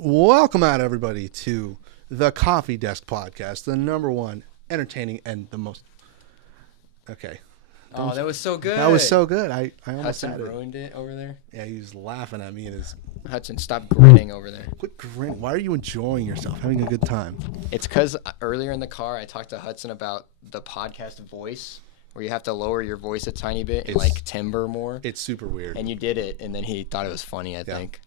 Welcome out, everybody, to the Coffee Desk Podcast, the number one entertaining and the most. Okay. Oh, that was so good. That was so good. I almost Hudson had it. ruined it over there. Yeah, he was laughing at me and his. Hudson, stop grinning over there. Quit grinning. Why are you enjoying yourself, having a good time? It's because earlier in the car, I talked to Hudson about the podcast voice, where you have to lower your voice a tiny bit and like timbre more. It's super weird. And you did it, and then he thought it was funny, I think.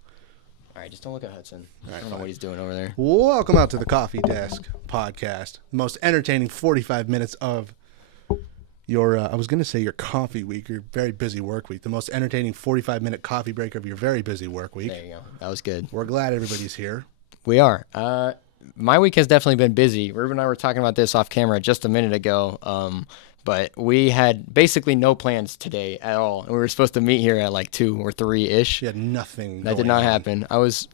All right, just don't look at Hudson. I don't know what he's doing over there. Welcome out to the Coffee Desk Podcast, the most entertaining 45 minutes of your, I was going to say your coffee week, your very busy work week, the most entertaining 45-minute coffee break of your very busy work week. There you go. That was good. We're glad everybody's here. We are. My week has definitely been busy. Ruben and I were talking about this off camera just a minute ago. But we had basically no plans today at all. And we were supposed to meet here at like 2 or 3-ish. You had nothing. That did not happen. I was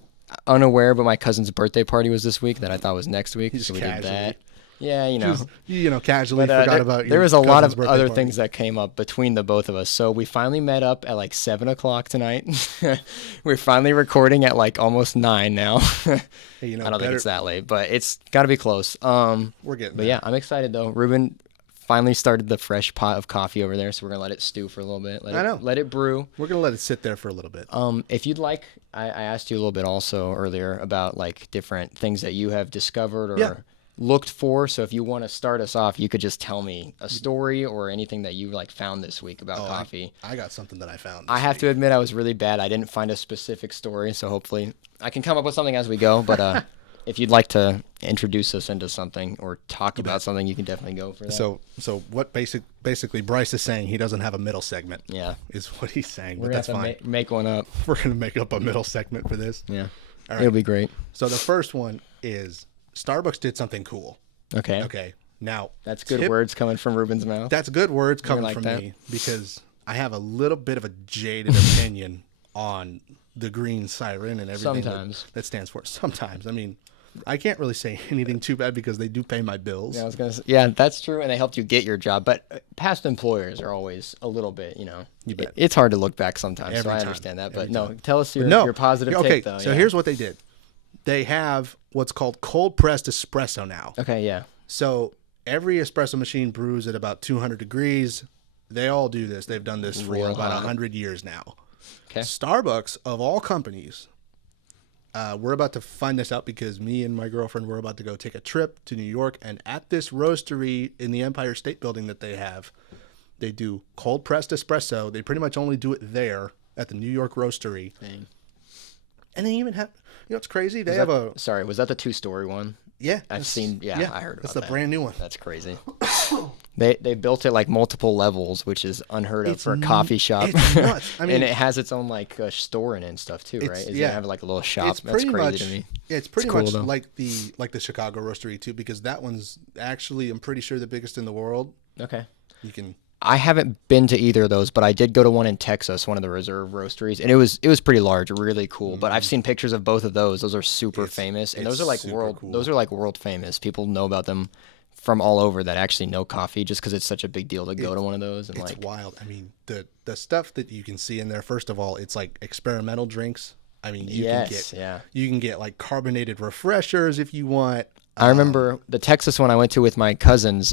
unaware, but my cousin's birthday party was this week that I thought was next week. Just so we casually. did that. Yeah, you know. Casually forgot about your there was a lot of cousin's birthday other party. things that came up between the both of us. So we finally met up at like 7 o'clock tonight. We're finally recording at like almost 9 now. Hey, I don't think it's that late, but it's got to be close. We're getting But yeah, I'm excited though. Ruben finally started the fresh pot of coffee over there, so we're gonna let it stew for a little bit. Let it brew. We're going to let it sit there for a little bit. If you'd like, I asked you a little bit also earlier about like different things that you have discovered or looked for. So if you want to start us off, you could just tell me a story or anything that you like found this week about coffee. I got something that I found. I have to admit I was really bad. I didn't find a specific story, so hopefully I can come up with something as we go. But if you'd like to introduce us into something or talk about something, you can definitely go for that. So what basically Bryce is saying, he doesn't have a middle segment. Yeah. Is what he's saying, We're but that's gonna fine. have to make one up. We're going to make up a middle segment for this. Yeah. All right. It'll be great. So the first one is Starbucks did something cool. Okay. Okay. Now, That's good words coming from Ruben's mouth. That's good words coming like from that. me because I have a little bit of a jaded opinion on the green siren and everything that stands for. Sometimes. I mean, I can't really say anything too bad because they do pay my bills. Yeah, I was gonna say, yeah, that's true, and they helped you get your job. But past employers are always a little bit, You bet. It's hard to look back sometimes. Every so I time. understand that. Every But no, time. tell us your positive take, though. So yeah. here's what they did. They have what's called cold pressed espresso now. Okay, yeah. So every espresso machine brews at about 200 degrees. They all do this. They've done this for Real about hot. 100 years now. Okay. Starbucks, of all companies, we're about to find this out because me and my girlfriend were about to go take a trip to New York. And at this roastery in the Empire State Building that they have, they do cold pressed espresso. They pretty much only do it there at the New York roastery. Dang. And they even have, it's crazy. They Sorry, was that the 2-story one? Yeah. I've seen. Yeah, I heard about That's the that. brand new one. That's crazy. They built it like multiple levels, which is unheard of for a coffee shop. It's nuts. I mean, and it has its own like store in it and stuff too, right? Is it have like a little shop? It's That's pretty crazy much, to me. Yeah, it's pretty cool, much though. like the Chicago roastery too, because that one's actually, I'm pretty sure, the biggest in the world. Okay. You can. I haven't been to either of those, but I did go to one in Texas, one of the reserve roasteries, and it was pretty large, really cool. But I've seen pictures of both of those. Those are super famous, and those are like world famous. People know about them from all over that actually know coffee, just because it's such a big deal to go to one of those. And It's like wild. I mean, the stuff that you can see in there. First of all, it's like experimental drinks. I mean, you can get like carbonated refreshers if you want. I remember the Texas one I went to with my cousins.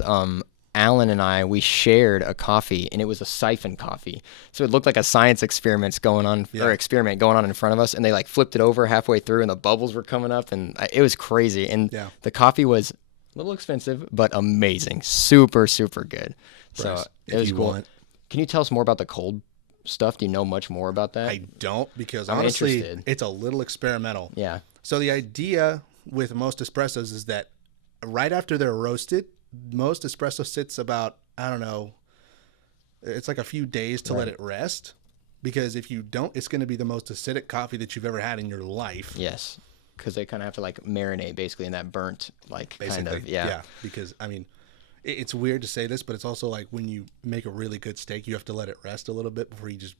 Alan and we shared a coffee, and it was a siphon coffee. So it looked like a science experiment going on in front of us, and they like flipped it over halfway through, and the bubbles were coming up, and it was crazy. And the coffee was a little expensive, but amazing, super, super good. So it was cool. Can you tell us more about the cold stuff? Do you know much more about that? I don't, because I'm honestly, interested. it's a little experimental. Yeah. So the idea with most espressos is that right after they're roasted, most espresso sits about, I don't know, it's like a few days to let it rest, because if you don't, it's going to be the most acidic coffee that you've ever had in your life. Yes, because they kind of have to like marinate basically in that burnt kind of Because I mean, it's weird to say this, but it's also like when you make a really good steak, you have to let it rest a little bit before you just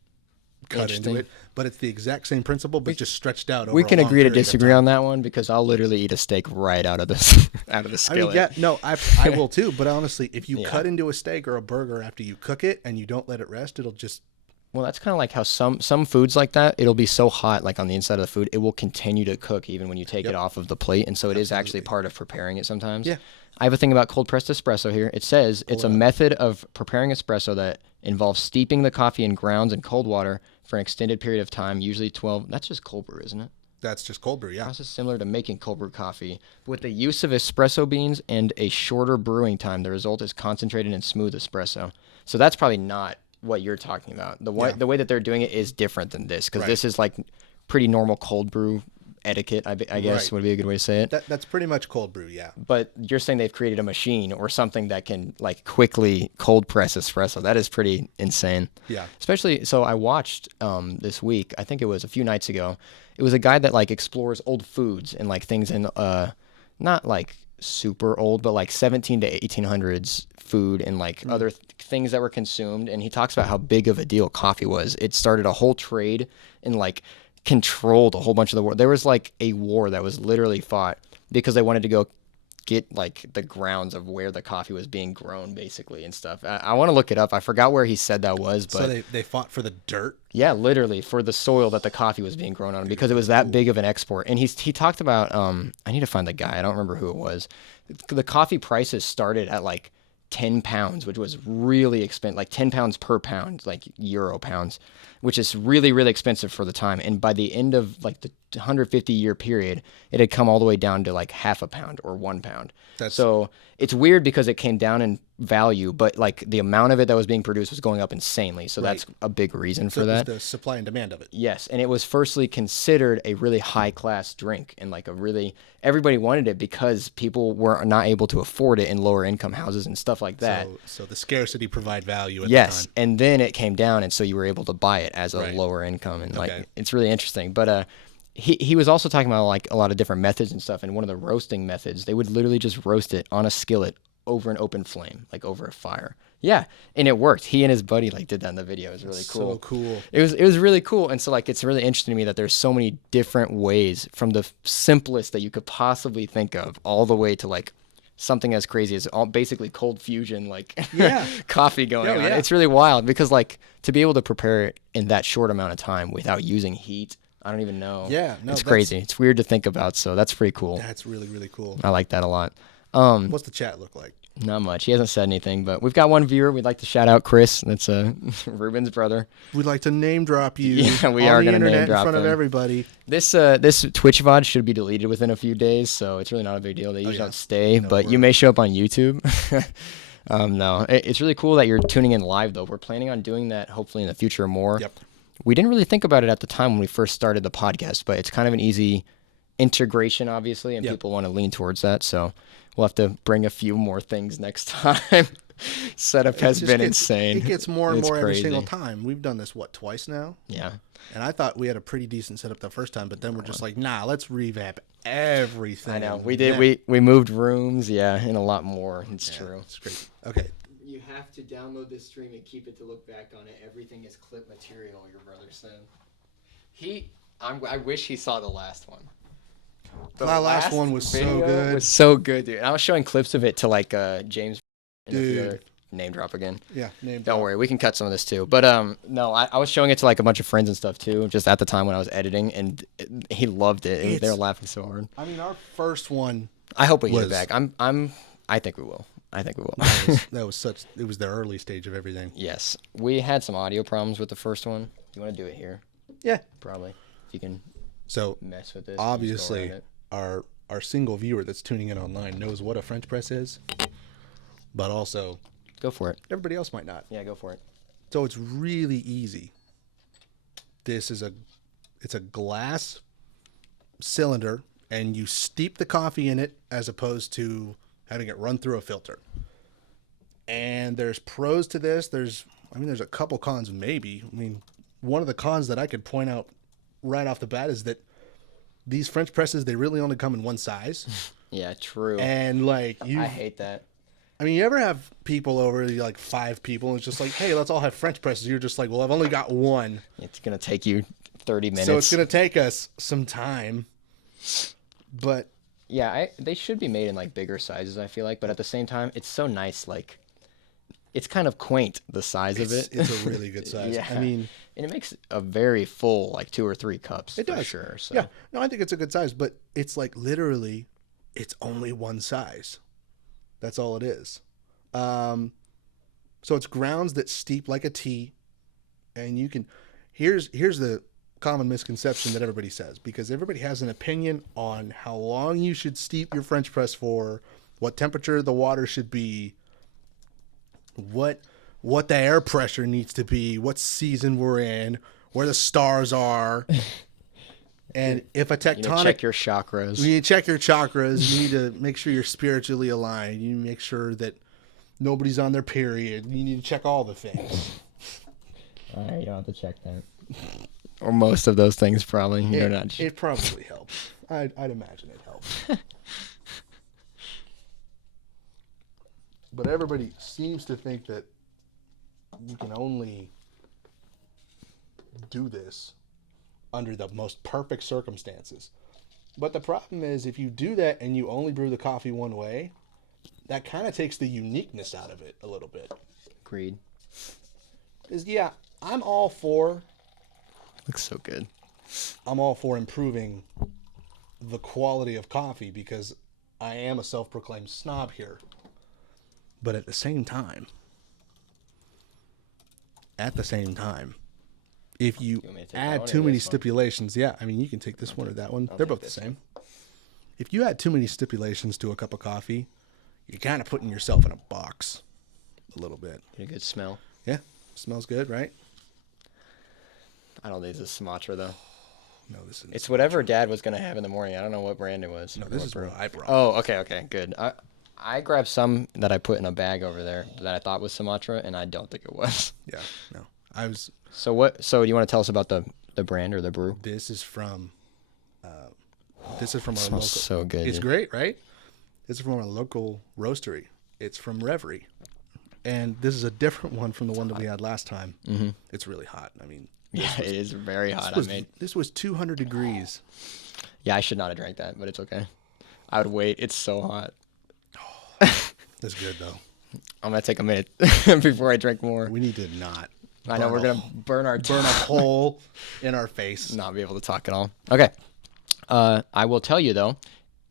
cut into it. But it's the exact same principle, but just stretched out over we can a long agree to period of disagree time. on that one, because I'll literally eat a steak right out of the I mean, skillet. I will too. But honestly, if you cut into a steak or a burger after you cook it and you don't let it rest, it'll just Well, that's kind of like how some foods like that, it'll be so hot, like on the inside of the food, it will continue to cook even when you take it off of the plate, and so it is actually part of preparing it sometimes. Yeah. I have a thing about cold pressed espresso here. It says it's a method of preparing espresso that involves steeping the coffee in grounds in cold water for an extended period of time, usually 12. That's just cold brew, isn't it? That's just cold brew, yeah. Process similar to making cold brew coffee. With the use of espresso beans and a shorter brewing time, the result is concentrated and smooth espresso. So that's probably not what you're talking about. The way that they're doing it is different than this, because this is like pretty normal cold brew etiquette, I guess would be a good way to say it. That's pretty much cold brew, yeah. But you're saying they've created a machine or something that can like quickly cold press espresso. That is pretty insane. Yeah. Especially, so I watched this week, I think it was a few nights ago, it was a guy that like explores old foods and like things in not like super old, but like 17 to 1800s food and like other things that were consumed. And he talks about how big of a deal coffee was. It started a whole trade and like controlled a whole bunch of the war. There was like a war that was literally fought because they wanted to go get like the grounds of where the coffee was being grown basically and stuff. I want to look it up. I forgot where he said that was, but so they fought for the dirt. Yeah, literally for the soil that the coffee was being grown on because it was that big of an export. And he talked about I need to find the guy. I don't remember who it was. The coffee prices started at like 10 pounds, which was really expensive, like 10 pounds per pound, like euro pounds, which is really, really expensive for the time. And by the end of like the 150-year period, it had come all the way down to like half a pound or 1 pound. So it's weird because it came down in value, but like the amount of it that was being produced was going up insanely. So that's a big reason for that. The supply and demand of it. Yes. And it was firstly considered a really high class drink and like everybody wanted it because people were not able to afford it in lower income houses and stuff like that. So the scarcity provide value at the time. And then it came down and so you were able to buy it as a lower income and like it's really interesting. But he was also talking about like a lot of different methods and stuff, and one of the roasting methods, they would literally just roast it on a skillet over an open flame, like over a fire. Yeah, and it worked. He and his buddy like did that in the video. It was really cool. So cool. It was really cool, and so like it's really interesting to me that there's so many different ways from the simplest that you could possibly think of, all the way to like something as crazy as basically cold fusion, like coffee going on. It's really wild because like to be able to prepare it in that short amount of time without using heat. I don't even know. Yeah, no, it's crazy. It's weird to think about, so that's pretty cool. That's really, really cool. I like that a lot. What's the chat look like? Not much. He hasn't said anything, but we've got one viewer. We'd like to shout out Chris. That's Ruben's brother. We'd like to name drop you. Yeah, we are going to name drop in front him. of everybody. This Twitch VOD should be deleted within a few days, so it's really not a big deal. They usually don't stay, but you may show up on YouTube. No, it's really cool that you're tuning in live, though. We're planning on doing that hopefully in the future more. Yep. We didn't really think about it at the time when we first started the podcast, but it's kind of an easy integration, obviously, and people want to lean towards that. So we'll have to bring a few more things next time. Setup has been insane. It gets more and more every single time. We've done this, twice now? Yeah. And I thought we had a pretty decent setup the first time, but then we're just like, nah, let's revamp everything. I know. We did. We moved rooms, and a lot more. It's true. It's great. Okay. You have to download this stream and keep it to look back on it. Everything is clip material, your brother said. I wish he saw the last one. The last one was so good. It was so good, dude. And I was showing clips of it to like James. Dude. Name drop again. Yeah, Don't worry, we can cut some of this too. But no, I was showing it to like a bunch of friends and stuff too, just at the time when I was editing, and he loved it. They were laughing so hard. I mean, our first one. I hope we get it back. I think we will. It was the early stage of everything. Yes. We had some audio problems with the first one. You want to do it here? Yeah. Probably. If you can mess with this. Obviously, our single viewer that's tuning in online knows what a French press is, but also... Go for it. Everybody else might not. Yeah, go for it. So it's really easy. It's a glass cylinder, and you steep the coffee in it as opposed to having it run through a filter. And there's pros to this. There's a couple cons maybe. I mean, one of the cons that I could point out right off the bat is that these French presses, they really only come in one size. Yeah, true. And like I hate that. I mean, you ever have people over, like 5 people, and it's just like, hey, let's all have French presses. You're just like, well, I've only got one. It's going to take you 30 minutes. So it's going to take us some time. But yeah, they should be made in like bigger sizes, I feel like. But at the same time, it's so nice. Like, it's kind of quaint, the size of it. It's a really good size. Yeah. I mean, And it makes a very full, like 2 or 3 cups. It for does. sure. So. Yeah. No, I think it's a good size, but it's like literally, it's only one size. That's all it is. So it's grounds that steep like a tea, and you can. Here's the common misconception that everybody says, because everybody has an opinion on how long you should steep your French press for, what temperature the water should be, what the air pressure needs to be, what season we're in, where the stars are. And if a tectonic, you need to check your chakras. You need to check your chakras. You need to make sure you're spiritually aligned. You need to make sure that nobody's on their period. You need to check all the things. All right, you don't have to check that. Or most of those things, probably. It probably helps. I'd imagine it helps. But everybody seems to think that you can only do this under the most perfect circumstances. But the problem is, if you do that and you only brew the coffee one way, that kind of takes the uniqueness out of it a little bit. Agreed. Because, yeah, I'm all for Looks so good. I'm all for improving the quality of coffee, because I am a self-proclaimed snob here. But at the same time, if you add too many stipulations, yeah, I mean, you can take this one or that one. They're both the same. If you add too many stipulations to a cup of coffee, you're kind of putting yourself in a box a little bit. Get a good smell. Yeah, smells good, right? I don't think this is Sumatra, though. No, this is. It's whatever Dad was going to have in the morning. I don't know what brand it was. No, this is what I brought. Oh, okay, good. I grabbed some that I put in a bag over there that I thought was Sumatra, and I don't think it was. Yeah, no. I was. So what? So do you want to tell us about the brand or the brew? This is from our Smells local. so good. It's dude. great, right? This is from our local roastery. It's from Reverie, and this is a different one from the one that we had last time. Mm-hmm. It's really hot. I mean, Yeah, it is very hot. This was 200 degrees. Yeah, I should not have drank that, but it's okay. I would wait. It's so hot. That's good though. I'm gonna take a minute before I drink more. We need to not. I know we're gonna burn a hole in our face. Not be able to talk at all. Okay. I will tell you though,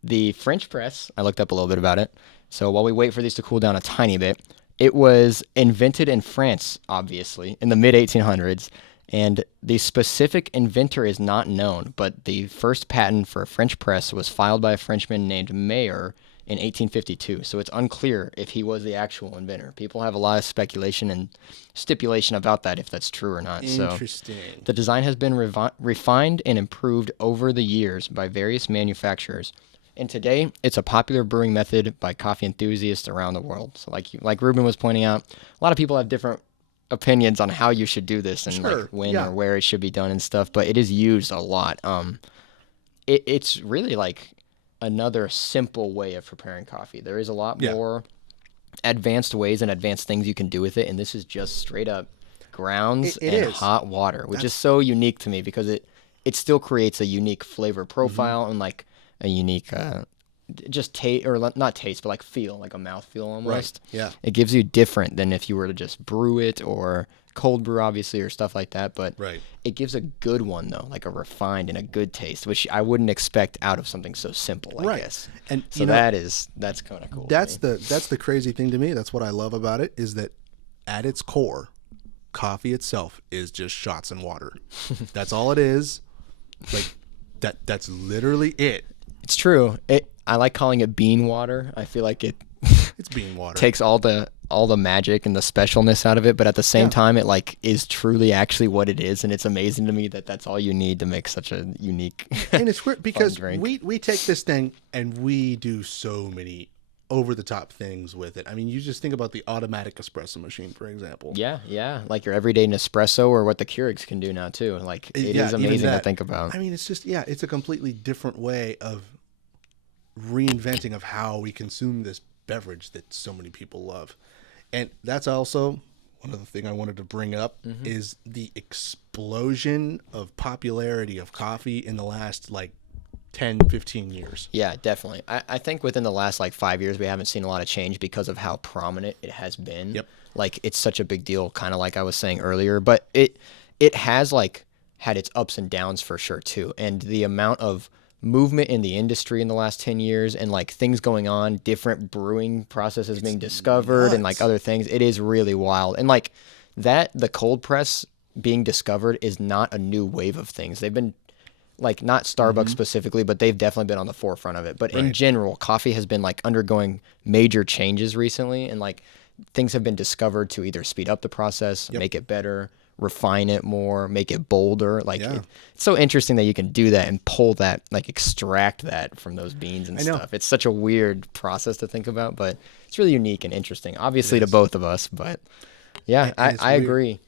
the French press. I looked up a little bit about it. So while we wait for these to cool down a tiny bit, it was invented in France, obviously, in the mid 1800s. And the specific inventor is not known, but the first patent for a French press was filed by a Frenchman named Mayer in 1852. So it's unclear if he was the actual inventor. People have a lot of speculation and stipulation about that, if that's true or not. Interesting. So the design has been refined and improved over the years by various manufacturers. And today, it's a popular brewing method by coffee enthusiasts around the world. So like Ruben was pointing out, a lot of people have different opinions on how you should do this and like when or where it should be done and stuff, but it is used a lot. It's really like another simple way of preparing coffee. There is a lot more advanced ways and advanced things you can do with it, and this is just straight up grounds and hot water, which is so unique to me because it still creates a unique flavor profile and like a unique just taste, or not taste, but like feel, like a mouth feel almost. Right. Yeah. It gives you different than if you were to just brew it or cold brew, obviously, or stuff like that. But it gives a good one, though, like a refined and a good taste, which I wouldn't expect out of something so simple, I guess. And so that's kind of cool. That's the crazy thing to me. That's what I love about it, is that at its core, coffee itself is just shots and water. That's all it is. Like that's literally it. It's true. I like calling it bean water. I feel like it's bean water. Takes all the magic and the specialness out of it, but at the same time, it like is truly actually what it is, and it's amazing to me that that's all you need to make such a unique. And it's weird because we take this thing and we do so many over the top things with it. I mean, you just think about the automatic espresso machine, for example. Yeah, like your everyday Nespresso, or what the Keurigs can do now too. Like it is amazing to think about. I mean, it's just it's a completely different way of reinventing of how we consume this beverage that so many people love. And that's also one of the things I wanted to bring up is the explosion of popularity of coffee in the last like 10, 15 years. Yeah, definitely. I think within the last like 5 years, we haven't seen a lot of change because of how prominent it has been. Yep. Like it's such a big deal, kind of like I was saying earlier, but it it has like had its ups and downs for sure too. And the amount of movement in the industry in the last 10 years and like things going on, different brewing processes being discovered and like other things, it is really wild. And like that, the cold press being discovered is not a new wave of things. They've been like, not Starbucks specifically, but they've definitely been on the forefront of it. But in general, coffee has been like undergoing major changes recently, and like things have been discovered to either speed up the process, make it better, refine it more, make it bolder. Like it's so interesting that you can do that and pull that, like extract that from those beans and stuff. It's such a weird process to think about, but it's really unique and interesting, obviously to both of us. But yeah, I agree.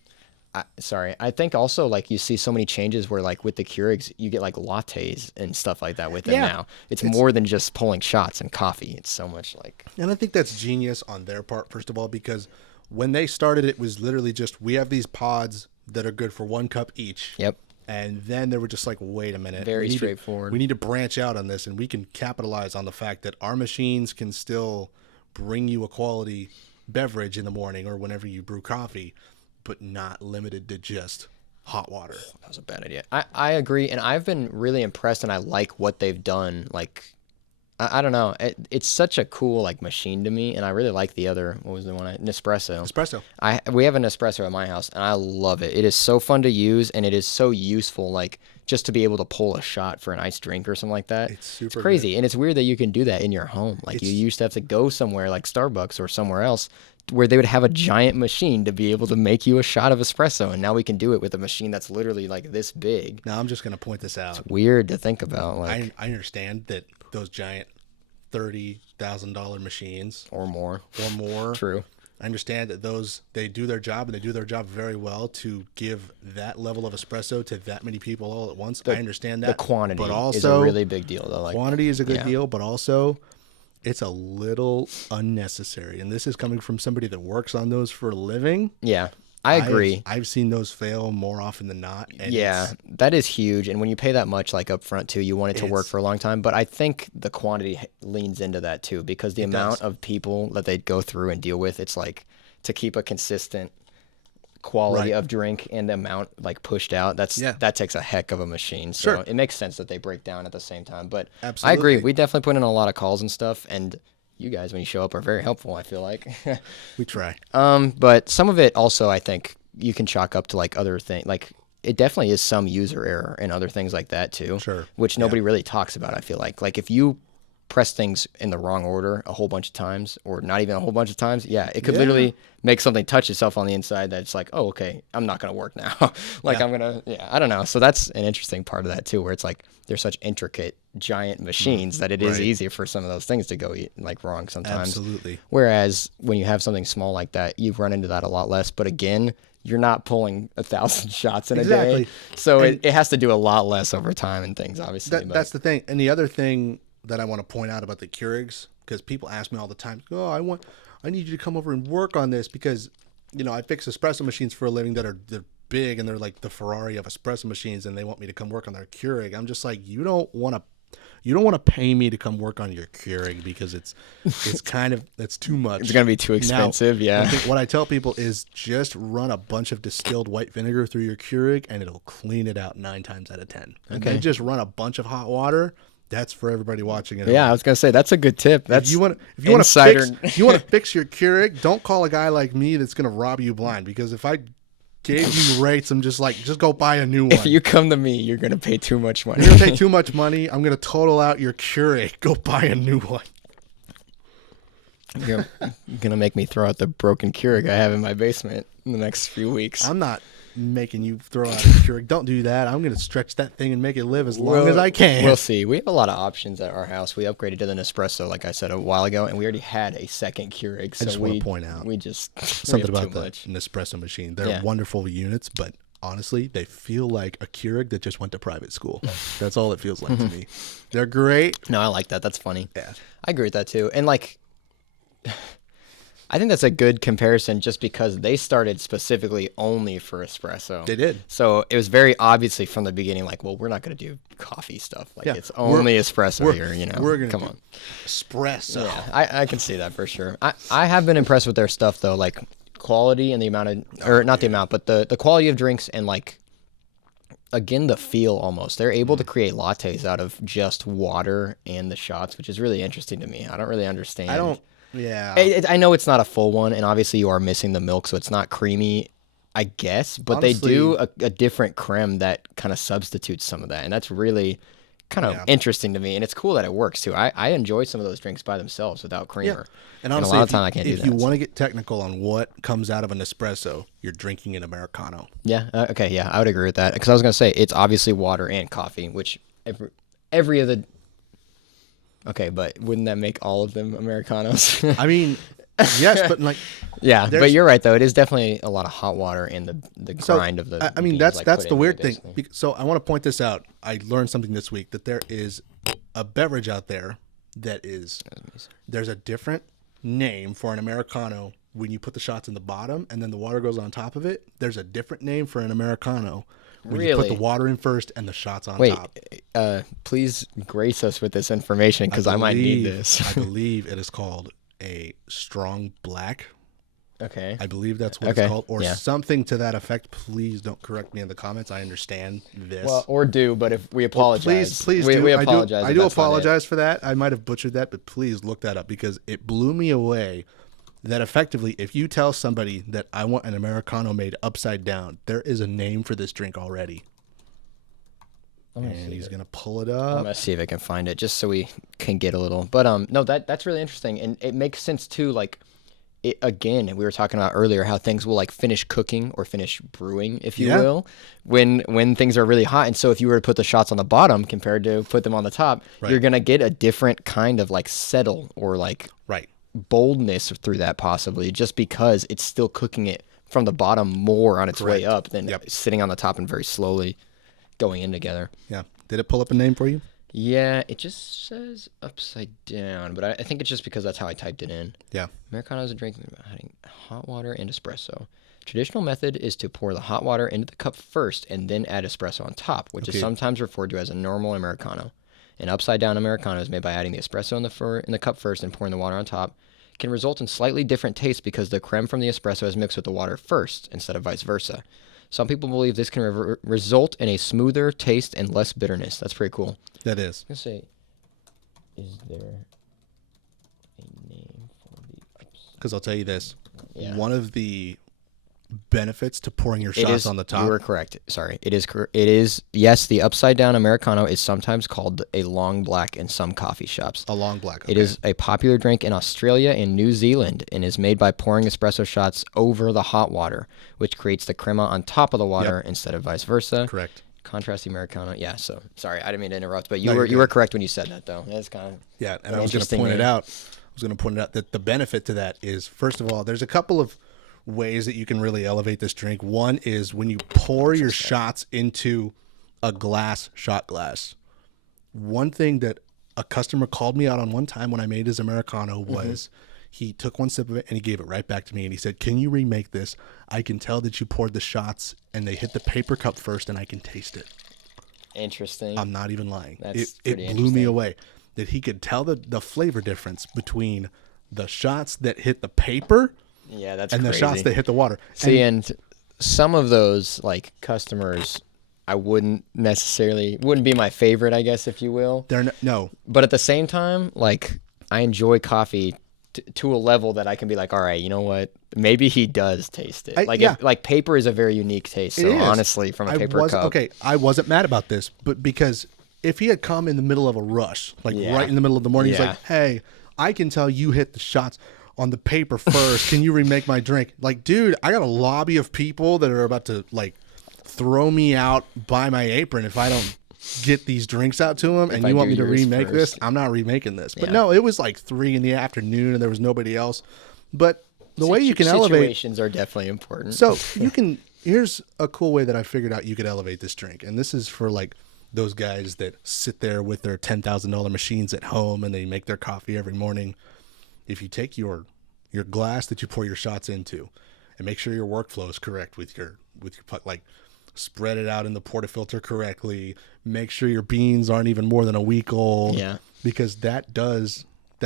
I think also like you see so many changes where like with the Keurigs, you get like lattes and stuff like that with them now. It's more than just pulling shots and coffee. It's so much like. And I think that's genius on their part, first of all, because when they started, it was literally just, we have these pods that are good for 1 cup each. Yep. And then they were just like, wait a minute. Very straightforward. We need to branch out on this, and we can capitalize on the fact that our machines can still bring you a quality beverage in the morning or whenever you brew coffee, but not limited to just hot water. That was a bad idea. I agree, and I've been really impressed, and I like what they've done. Like, I don't know. It's such a cool like machine to me, and I really like the other. What was the one? Nespresso. We have an Nespresso at my house, and I love it. It is so fun to use, and it is so useful. Like just to be able to pull a shot for an iced drink or something like that. It's crazy, and it's weird that you can do that in your home. Like you used to have to go somewhere like Starbucks or somewhere else where they would have a giant machine to be able to make you a shot of espresso, and now we can do it with a machine that's literally like this big. Now I'm just going to point this out. It's weird to think about. Like I understand that those giant $30,000 machines or more. True. I understand that they do their job, and they do their job very well to give that level of espresso to that many people all at once. I understand that. The quantity but also, is a really big deal, though. Like, quantity is a good deal, but also it's a little unnecessary. And this is coming from somebody that works on those for a living. Yeah, I agree. I've seen those fail more often than not. And yeah, that is huge. And when you pay that much, like up front too, you want it to work for a long time. But I think the quantity leans into that too, because the amount of people that they go through and deal with, it's like to keep a consistent quality of drink and the amount like pushed out. That takes a heck of a machine. So it makes sense that they break down at the same time. But I agree. We definitely put in a lot of calls and stuff, and you guys, when you show up, are very helpful, I feel like. We try. But some of it also, I think, you can chalk up to like other things. Like it definitely is some user error and other things like that too. Sure. Which nobody really talks about, I feel like. Like if you press things in the wrong order a whole bunch of times, or not even a whole bunch of times, it could literally make something touch itself on the inside that's like, oh, okay, I'm not going to work now. I'm going to, I don't know. So that's an interesting part of that too, where it's like they're such intricate, giant machines that it is easy for some of those things to go like wrong sometimes. Absolutely. Whereas when you have something small like that, you run into that a lot less. But again, you're not pulling 1,000 shots in a day. So it has to do a lot less over time and things, obviously. That's the thing. And the other thing that I want to point out about the Keurigs, because people ask me all the time, I need you to come over and work on this, because I fix espresso machines for a living they're big, and they're like the Ferrari of espresso machines, and they want me to come work on their Keurig. I'm just like, you don't want to pay me to come work on your Keurig, because it's that's too much. It's gonna be too expensive. Now, what I tell people is just run a bunch of distilled white vinegar through your Keurig, and it'll clean it out 9 times out of 10. And then just run a bunch of hot water. That's for everybody watching it. Yeah, I was gonna say that's a good tip. That's if you want to fix your Keurig, don't call a guy like me that's gonna rob you blind. Because if I gave you rates, I'm just like, just go buy a new one. If you come to me, you're gonna pay too much money. You're gonna pay too much money. I'm gonna total out your Keurig. Go buy a new one. You're gonna make me throw out the broken Keurig I have in my basement in the next few weeks. I'm not making you throw out a Keurig. Don't do that. I'm going to stretch that thing and make it live as long as I can. We'll see. We have a lot of options at our house. We upgraded to the Nespresso, like I said a while ago, and we already had a second Keurig. So I just want to point out something about the Nespresso machine. They're wonderful units, but honestly, they feel like a Keurig that just went to private school. That's all it feels like to me. They're great. No, I like that. That's funny. Yeah. I agree with that too. And like, I think that's a good comparison just because they started specifically only for espresso. They did. So it was very obviously from the beginning, like, well, we're not going to do coffee stuff. Like, it's only espresso here, We're going to come on. Espresso. Yeah, I can see that for sure. I have been impressed with their stuff, though. Like, quality and the amount of, or not the amount, but the quality of drinks and like, again, the feel almost. They're able to create lattes out of just water and the shots, which is really interesting to me. I don't really understand. I know it's not a full one, and obviously you are missing the milk, so it's not creamy, I guess, but honestly, they do a different creme that kind of substitutes some of that, and that's really kind of interesting to me, and it's cool that it works too. I enjoy some of those drinks by themselves without creamer. And honestly, a lot of time I can't do that. If you want to get technical on what comes out of an espresso, you're drinking an Americano. Yeah. Okay. Yeah, I would agree with that, because I was gonna say it's obviously water and coffee, which every of the. Okay, but wouldn't that make all of them Americanos? I mean, yes, but like. Yeah, but you're right though. It is definitely a lot of hot water and the grind of the. I mean, that's the weird thing. So I want to point this out. I learned something this week, that there is a beverage out there that is there's a different name for an Americano when you put the shots in the bottom and then the water goes on top of it. There's a different name for an Americano when you put the water in first and the shots on top. Please grace us with this information, because I might need this. I believe it is called a strong black. Okay. I believe that's what it's called, or something to that effect. Please don't correct me in the comments. I understand this. Well, or do, but if we apologize. Please do. We apologize. I do apologize for that. I might have butchered that, but please look that up, because it blew me away that effectively, if you tell somebody that I want an Americano made upside down, there is a name for this drink already. And he's going to pull it up. I'm going to see if I can find it, just so we can get a little. But no, that's really interesting. And it makes sense too, like, again, we were talking about earlier how things will like finish cooking or finish brewing, if you will, when things are really hot. And so if you were to put the shots on the bottom compared to put them on the top, you're going to get a different kind of like settle or like boldness through that, possibly, just because it's still cooking it from the bottom more on its way up than sitting on the top and very slowly going in together. Yeah. Did it pull up a name for you? Yeah, it just says upside down, but I think it's just because that's how I typed it in. Yeah. Americano is a drink adding hot water and espresso. Traditional method is to pour the hot water into the cup first and then add espresso on top, which is sometimes referred to as a normal Americano. An upside down Americano is made by adding the espresso in the cup first and pouring the water on top. It can result in slightly different tastes because the creme from the espresso is mixed with the water first instead of vice versa. Some people believe this can result in a smoother taste and less bitterness. That's pretty cool. That is. I was going to say, is there a name for the... Because I'll tell you this. Yeah. One of the benefits to pouring your shots on the top... You were correct. Sorry. It is, yes, the upside down Americano is sometimes called a long black in some coffee shops. A long black, okay. It is a popular drink in Australia and New Zealand and is made by pouring espresso shots over the hot water, which creates the crema on top of the water instead of vice versa. Correct. Contrast the Americano. Yeah, so sorry, I didn't mean to interrupt, but you were correct when you said that, though. That's kind of and I was going to point it out. That the benefit to that is, first of all, there's a couple of ways that you can really elevate this drink. One is when you pour your shots into a shot glass. One thing that a customer called me out on one time when I made his Americano was he took one sip of it and he gave it right back to me and he said, "Can you remake this? I can tell that you poured the shots and they hit the paper cup first and I can taste it." Interesting. I'm not even lying. It blew me away that he could tell the flavor difference between the shots that hit the paper and the shots that hit the water. See, and some of those like customers wouldn't be my favorite, I guess, if you will. No. But at the same time, like, I enjoy coffee to a level that I can be like, all right, you know what? Maybe he does taste it. Like paper is a very unique taste. So honestly, from a paper cup. Okay, I wasn't mad about this, but because if he had come in the middle of a rush, like right in the middle of the morning, he's like, "Hey, I can tell you hit the shots on the paper first. Can you remake my drink?" Like, dude, I got a lobby of people that are about to like throw me out by my apron if I don't get these drinks out to them, and you want me to remake this? I'm not remaking this. But no, it was like 3 p.m. and there was nobody else. But the way you can elevate, situations are definitely important. So here's a cool way that I figured out you could elevate this drink, and this is for like those guys that sit there with their $10,000 machines at home and they make their coffee every morning. If you take your glass that you pour your shots into, and make sure your workflow is correct with your like, spread it out in the portafilter correctly. Make sure your beans aren't even more than a week old. Yeah. Because that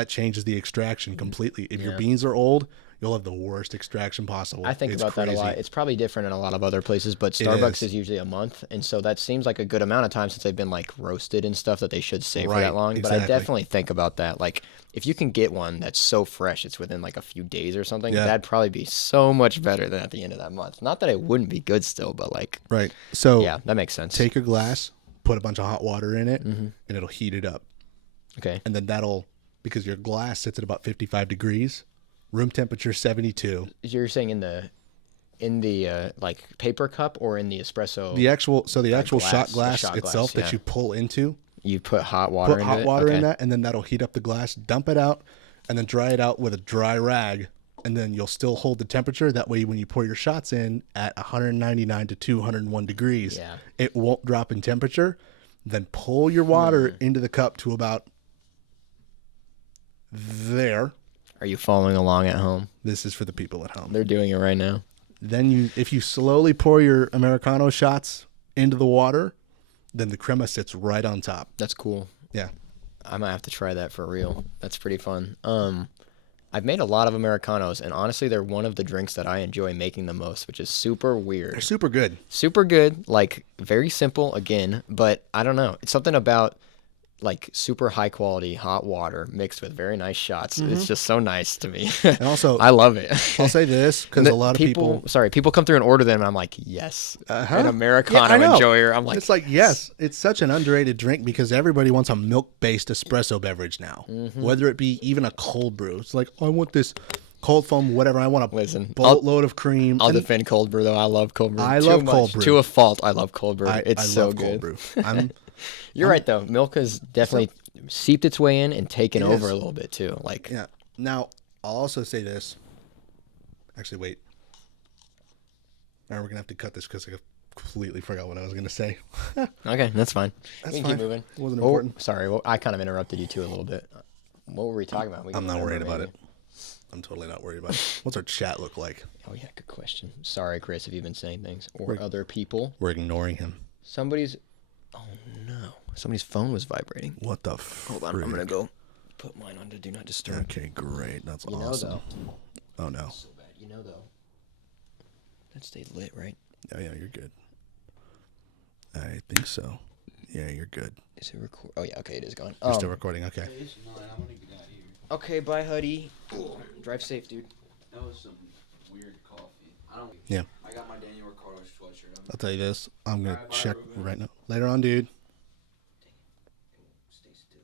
changes the extraction completely. If your beans are old, you'll have the worst extraction possible. I think It's about that a lot. crazy. It's probably different in a lot of other places, but It Starbucks is. is usually a month, and so that seems like a good amount of time since they've been like roasted and stuff that they should stay for Right, that long. But I exactly. definitely think about that. Like, if you can get one that's so fresh, it's within like a few days or something, Yeah. that'd probably be so much better than at the end of that month. Not that it wouldn't be good still, but like, Right. So yeah, that makes sense. take your glass, put a bunch of hot water in it, Mm-hmm. and it'll heat it up. Okay. And then that'll, because your glass sits at about 55 degrees, room temperature 72. You're saying in the like paper cup or in the espresso? The actual glass, shot the glass shot itself glass, that yeah. you pull into, You put hot water put into hot it? water in Okay. that, and then that'll heat up the glass, dump it out, and then dry it out with a dry rag. And then you'll still hold the temperature. That way, when you pour your shots in at 199 to 201 degrees, Yeah. it won't drop in temperature. Then pull your water into the cup to about there. Are you following along at home? This is for the people at home. They're doing it right now. Then if you slowly pour your Americano shots into the water, then the crema sits right on top. That's cool. Yeah. I might have to try that for real. That's pretty fun. I've made a lot of Americanos, and honestly, they're one of the drinks that I enjoy making the most, which is super They're weird. super good. Super good, like very simple again, but I don't know. It's something about like super high quality hot water mixed with very nice shots. It's just so nice to me. And also, I love it. I'll say this because a lot of people people come through and order them, and I'm like, yes, an Americano Yeah, I know. enjoyer. I'm like, it's like, yes, it's such an underrated drink because everybody wants a milk-based espresso beverage now, whether it be even a cold brew. It's like, I want this cold foam, whatever. I want a Listen, boatload of cream. I'll And defend cold brew though. I love cold brew. I Too love much. cold brew. To a fault. I love cold brew. I So love good. cold brew. I'm You're right though. Milk has definitely seeped its way in and taken It over is. a little bit too. Like, Yeah. Now, I'll also say this. Actually, wait. Now we're going to have to cut this because I completely forgot what I was going to say. okay, that's fine. That's we can fine. keep moving. It wasn't Oh, important. sorry. Well, I kind of interrupted you too a little bit. What were we talking about? We I'm can not remember worried about maybe. it. I'm totally not worried about it. What's our chat look like? Oh yeah, good question. Sorry, Chris, if you've been saying things or other people. We're ignoring him. Somebody's. Oh no! Somebody's phone was vibrating. What the Hold on, I'm gonna go put mine on to do not disturb. Okay, great. That's You know awesome. though. Oh, no. So bad. You know though. That stayed lit, right? Oh, yeah, you're good. I think so. Yeah, you're good. Is it record? Oh yeah, okay, it is gone. You're still recording. Okay. It's 9. I'm gonna get out of here. Okay, bye, Huddy. Drive safe, dude. That was some weird coffee. I don't. Yeah. I got my Daniel Ricciardo sweatshirt. I'll tell you this. I'm going to Alright, bye, check Ruben. right now. Later on, dude. Stay still.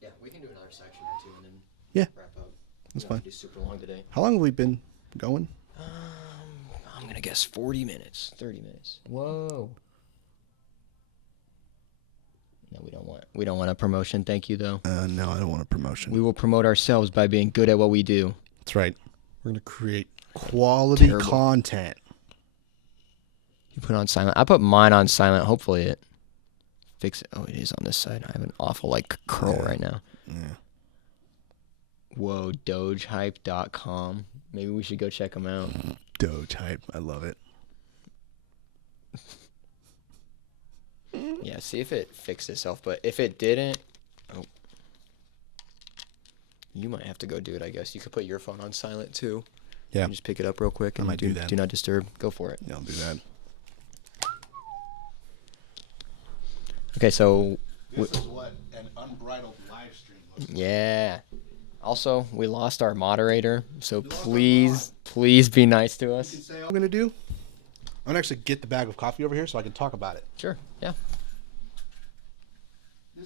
Yeah, we can do another section or two and then Yeah. wrap up. That's We don't have fine. to do super long today. How long have we been going? I'm gonna guess 40 minutes, 30 minutes. Whoa. No, we don't want a promotion. Thank you though. No, I don't want a promotion. We will promote ourselves by being good at what we do. That's right. We're going to create quality Terrible. content. You put it on silent. I put mine on silent. Hopefully it fix it. Oh, it is on this side. I have an awful like curl right now. Yeah. Whoa, dogehype.com. Maybe we should go check them out. Doge hype. I love it. Yeah, see if it fixed itself. But if it didn't, oh, you might have to go do it. I guess you could put your phone on silent too. Yeah. And just pick it up real quick and might do that. Do not disturb. Go for it. Yeah, I'll do that. Okay, so This is what an unbridled live stream looks like. yeah. Also, we lost our moderator, so please be nice to us. Say what I'm going to do? I'm going to actually get the bag of coffee over here so I can talk about it. Sure. Yeah.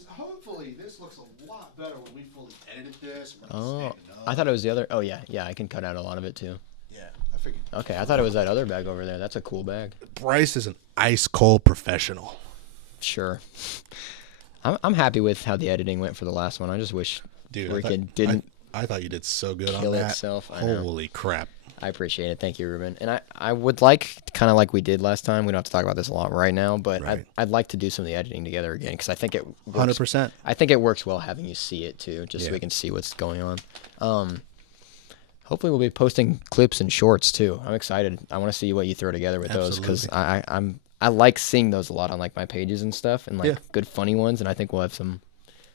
Hopefully, this looks a lot better when we fully edited this. Oh, I thought it was the other. Oh yeah, yeah. I can cut out a lot of it too. Yeah, I figured. Okay, I thought it was that other bag over there. That's a cool bag. Bryce is an ice cold professional. Sure. I'm happy with how the editing went for the last one. I just wish Dude, freaking didn't. I thought you did so good on kill that. itself, I know. Holy crap. I appreciate it. Thank you, Ruben. And I would like, kind of like we did last time, we don't have to talk about this a lot right now, but Right. I'd like to do some of the editing together again because I think it works, 100%. I think it works well having you see it too, just so Yeah. we can see what's going on. Hopefully we'll be posting clips and shorts too. I'm excited. I want to see what you throw together with those because I like seeing those a lot on like my pages and stuff and like Yeah. good funny ones, and I think we'll have some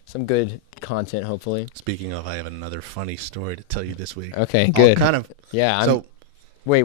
some good content, hopefully. Speaking of, I have another funny story to tell you this week. Okay, good. Kind of. Yeah. So Wait.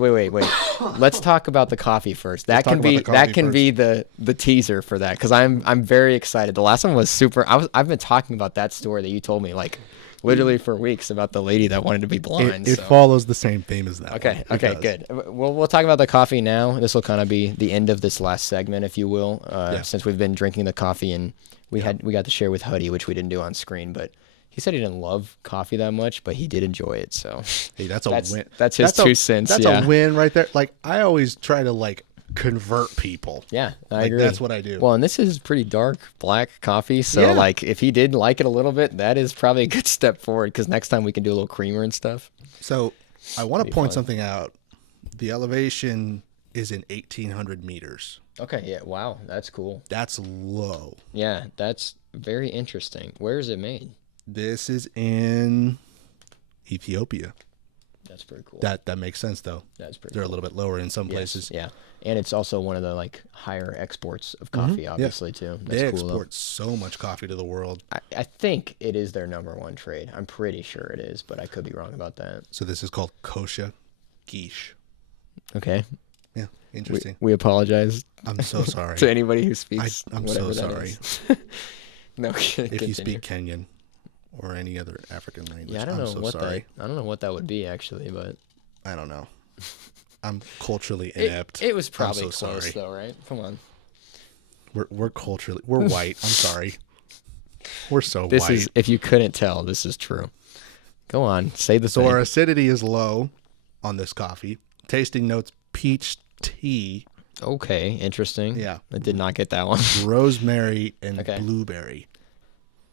Let's talk about the coffee first. That can be the teaser for that because I'm very excited. The last one was super. I've been talking about that story that you told me like literally for weeks about the lady that wanted to be blind. it follows the same theme as that. Okay. one. Okay. Good. We'll talk about the coffee now. This will kind of be the end of this last segment, if you will, since we've been drinking the coffee and we got to share with Huddy, which we didn't do on screen, but. He said he didn't love coffee that much, but he did enjoy it. So hey, that's a win. That's his 2 cents. That's a win right there. Like I always try to like convert people. Yeah, I like, agree. That's what I do. Well, and this is pretty dark black coffee, so like if he did like it a little bit, that is probably a good step forward because next time we can do a little creamer and stuff. So I want to point something out. The elevation is in 1,800 meters. Okay. Yeah. Wow. That's cool. That's low. Yeah. That's very interesting. Where is it made? This is in Ethiopia. That's pretty cool. That makes sense though. That's pretty. They're cool. a little bit lower in some places. Yeah, and it's also one of the like higher exports of coffee, obviously too. That's They cool, export so much coffee to the world. I think it is their #1 trade. I'm pretty sure it is, but I could be wrong about that. So this is called Kosha Gish. Okay. Yeah, interesting. We apologize I'm so sorry. to anybody who speaks. I'm whatever so that sorry. is. No, If you speak Kenyan or any other African language, yeah, I don't know I'm so what sorry. I don't know what that would be actually, but I don't know. I'm culturally inept. it was probably I'm so close sorry. though, right? Come on. We're culturally white. I'm sorry. We're so This white. is if you couldn't tell, this is true. Go on, say the So thing. our acidity is low on this coffee. Tasting notes: peach tea, Okay, interesting. Yeah. I did not get that one. rosemary, and Okay. blueberry.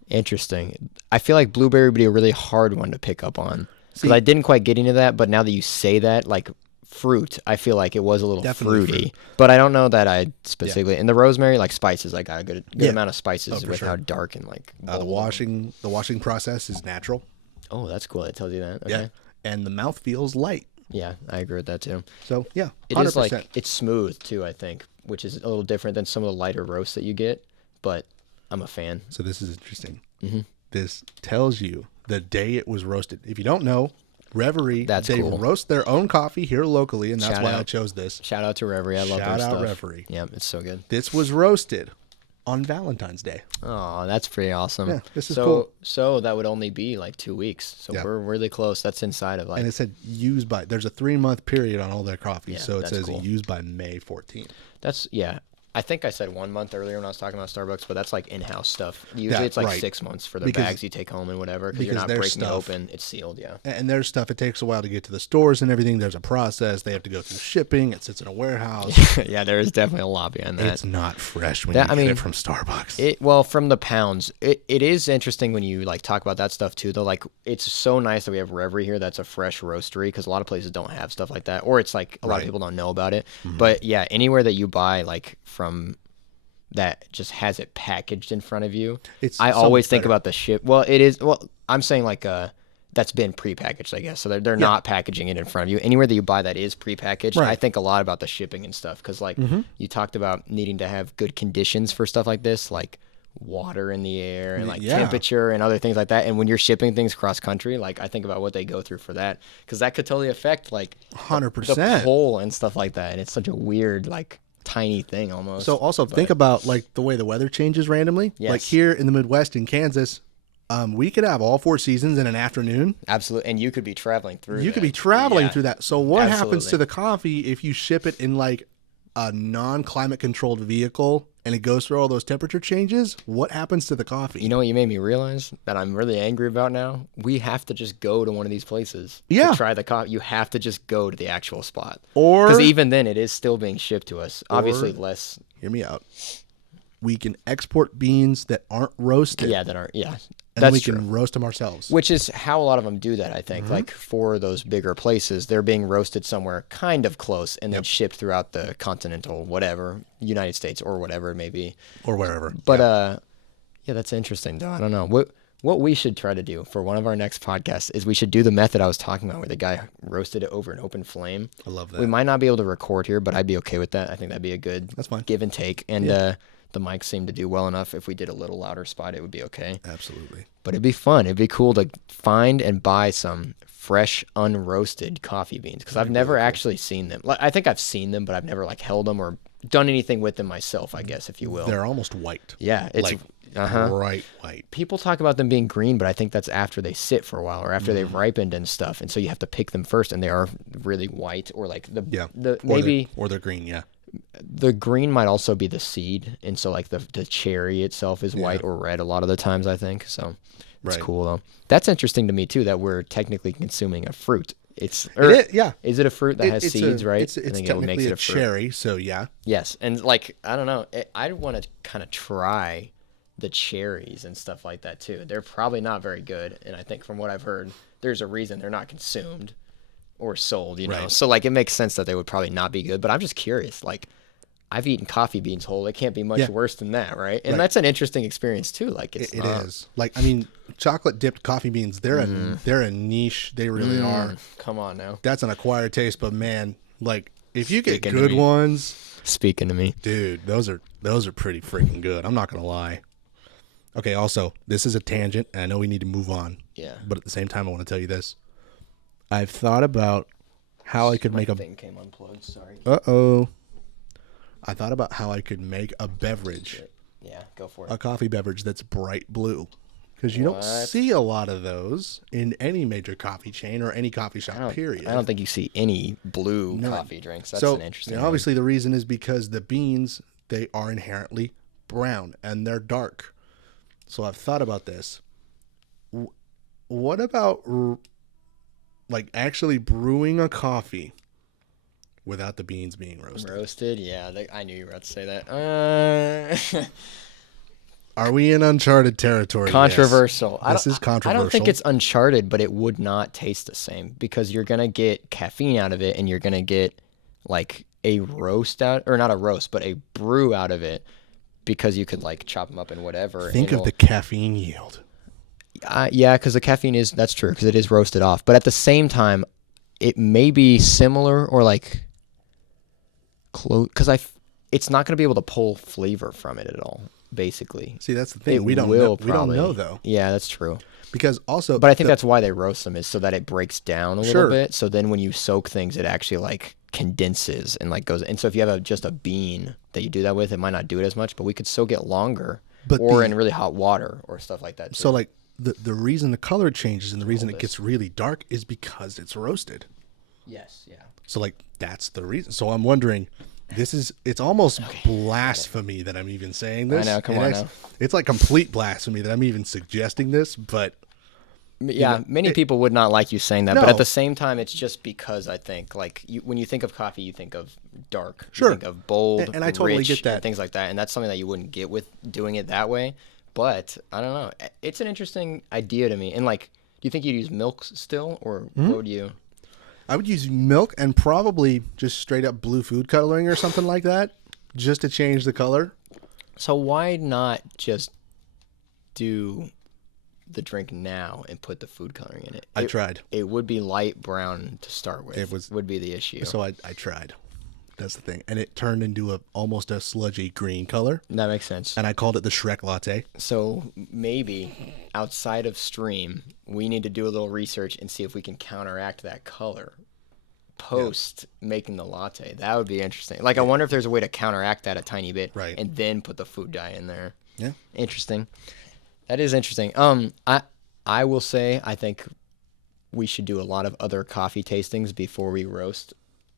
Interesting. I feel like blueberry would be a really hard one to pick up on because See- I didn't quite get into that. But now that you say that, like fruit, I feel like it was a little Definitely fruity. fruit. But I don't know that I specifically. And the rosemary, like spices, I got a good Yeah. amount of spices for with sure. how dark and like. The bold. washing process is natural. Oh, that's cool. It tells you that. Okay. Yeah, and the mouth feels light. Yeah, I agree with that too. So yeah, It 100%. is like it's smooth too. I think, which is a little different than some of the lighter roasts that you get. But I'm a fan. So this is interesting. Mm-hmm. This tells you the day it was roasted. If you don't know, Reverie, That's they cool. roast their own coffee here locally, and that's Shout why I out. chose this. Shout out to Reverie. I love Shout their out stuff. Reverie. Yep, it's so good. This was roasted on Valentine's Day. Oh, that's pretty awesome. Yeah, this is so, cool. So that would only be like 2 weeks. So Yeah. we're really close. That's inside of like. And it said used by, there's a 3-month period on all their coffee. Yeah, so it that's says cool. used by May 14th. That's yeah. I think I said 1 month earlier when I was talking about Starbucks, but that's like in-house stuff. Usually Yeah, it's like right. 6 months for the Because- bags you take home and whatever because you're because not their breaking it stuff- open. It's sealed. Yeah. And their stuff, it takes a while to get to the stores and everything. There's a process. They have to go through shipping. It sits in a warehouse. Yeah, there is definitely a lot behind that. It's not fresh when That- you I get mean, it from Starbucks. Well, from the pounds, it is interesting when you like talk about that stuff too. Though, like it's so nice that we have Reverie here. That's a fresh roastery because a lot of places don't have stuff like that, or it's like a lot of Right. people don't know about it. Mm-hmm. But yeah, anywhere that you buy like from that just has it packaged in front of you, It's I so always much think better. about the ship. Well, it is. Well, I'm saying like that's been prepackaged, I guess. So they're not packaging it in front of you. Anywhere that you buy that is prepackaged, Right. I think a lot about the shipping and stuff because like Mm-hmm. you talked about needing to have good conditions for stuff like this, like water in the air and like Yeah. temperature and other things like that. And when you're shipping things cross country, like I think about what they go through for that because that could totally affect like 100%. the pole and stuff like that. And it's such a weird like tiny thing almost. So also think about like the way the weather changes randomly. Yes. Like here in the Midwest in Kansas, we could have all 4 seasons in an afternoon. Absolutely, and you could be traveling through. You could that. be traveling Yeah. through that. So what happens Absolutely. to the coffee if you ship it in like a non-climate controlled vehicle and it goes through all those temperature changes? What happens to the coffee? You know what you made me realize that I'm really angry about now? We have to just go to one of these places Yeah. to try the coffee. You have to just go to the actual spot. Or Because even then, it is still being shipped to us. Obviously, less. hear me out. We can export beans that aren't roasted. Yeah, that are. Yeah, and that's we true. can roast them ourselves. Which is how a lot of them do that, I think. Mm-hmm. Like for those bigger places, they're being roasted somewhere kind of close and then shipped throughout the continental, whatever, United States or whatever it may be. Or wherever. But yeah, that's interesting though. I don't know. What we should try to do for one of our next podcasts is we should do the method I was talking about where the guy roasted it over an open flame. I love that. We might not be able to record here, but I'd be okay with that. I think that'd be a good That's fine. give and take. And the mics seem to do well enough. If we did a little louder spot, it would be okay. Absolutely. But it'd be fun. It'd be cool to find and buy some fresh, unroasted coffee beans because I've never actually seen them. Like, I think I've seen them, but I've never like held them or done anything with them myself, I guess, if you will. They're almost white. Yeah, it's like bright white. people talk about them being green, but I think that's after they sit for a while or after they've ripened and stuff. And so you have to pick them first, and they are really white or like Or they're green, yeah. the green might also be the seed, and so like the cherry itself is white or red a lot of the times, I think. So it's cool though. That's interesting to me too that we're technically consuming a fruit. Is it a fruit that has seeds, right? It's technically a cherry, so yeah. Yes, and like I don't know, I want to kind of try the cherries and stuff like that too. They're probably not very good, and I think from what I've heard, there's a reason they're not consumed or sold, you know. Right. So like it makes sense that they would probably not be good, but I'm just curious. Like I've eaten coffee beans whole. It can't be much worse than that, right? And that's an interesting experience too. Like it is. Like I mean, chocolate dipped coffee beans, they're a niche. They really are. Come on now. That's an acquired taste, but man, like if you get Speaking to good me. ones, Speaking to me. dude, those are pretty freaking good. I'm not gonna lie. Okay, also, this is a tangent, and I know we need to move on. Yeah. But at the same time, I want to tell you this. I've thought about how I could make a. thing came unplugged. Sorry. I thought about how I could make a beverage, Yeah, go for it. a coffee beverage that's bright blue, because you don't see a lot of those in any major coffee chain or any coffee shop. Period. I don't think you see any blue coffee drinks. That's an interesting you know, one. obviously, the reason is because the beans, they are inherently brown and they're dark. So I've thought about this. What about like actually brewing a coffee without the beans being roasted? Roasted? Yeah, I knew you were about to say that. Are we in uncharted territory? Controversial. This is controversial. I don't think it's uncharted, but it would not taste the same because you're going to get caffeine out of it and you're going to get like a roast out, or not a roast, but a brew out of it because you could like chop them up and whatever. Think of the caffeine yield. Yeah, because the caffeine that's true because it is roasted off. But at the same time, it may be similar or like close because it's not going to be able to pull flavor from it at all. Basically, see, that's the thing. We don't know. We don't know though. Yeah, that's true. Because also, but I think that's why they roast them is so that it breaks down a little bit. So then when you soak things, it actually like condenses and like goes. And so if you have just a bean that you do that with, it might not do it as much. But we could soak it longer, or in really hot water or stuff like that too. So like the reason the color changes and the reason it gets really dark is because it's roasted. Yes. Yeah. So like that's the reason. So I'm wondering. It's almost blasphemy that I'm even saying this. I know, come on now. It's like complete blasphemy that I'm even suggesting this, but yeah, many people would not like you saying that, but at the same time, it's just because I think like when you think of coffee, you think of dark, you think of bold, and I totally rich, get that, and things like that, and that's something that you wouldn't get with doing it that way. But I don't know, it's an interesting idea to me. And like, do you think you'd use milk still, or what would you? I would use milk and probably just straight up blue food coloring or something like that, just to change the color. So why not just do the drink now and put the food coloring in it? I tried. It would be light brown to start with. It would be the issue. So I tried. That's the thing. And it turned into almost a sludgy green color. That makes sense. And I called it the Shrek latte. So maybe outside of stream, we need to do a little research and see if we can counteract that color post making the latte. That would be interesting. Like, I wonder if there's a way to counteract that a tiny bit, right, and then put the food dye in there. Yeah. Interesting. That is interesting. I will say I think we should do a lot of other coffee tastings before we roast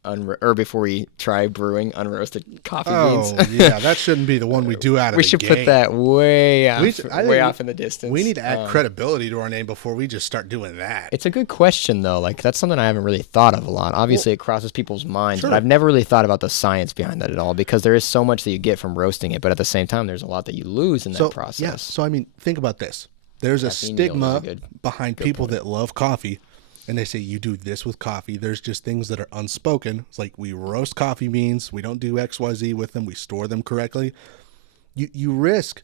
or before we try brewing unroasted coffee beans. Oh, yeah, that shouldn't be the one we do out of we the should gate. put that way off in the distance. We need to add credibility to our name before we just start doing that. It's a good question, though. Like, that's something I haven't really thought of a lot. Obviously, it crosses people's minds, but I've never really thought about the science behind that at all because there is so much that you get from roasting it, but at the same time, there's a lot that you lose in that process. Yeah, so, I mean, think about this. There's a stigma behind people that love coffee, and they say you do this with coffee. There's just things that are unspoken. It's like we roast coffee beans. We don't do XYZ with them. We store them correctly. You risk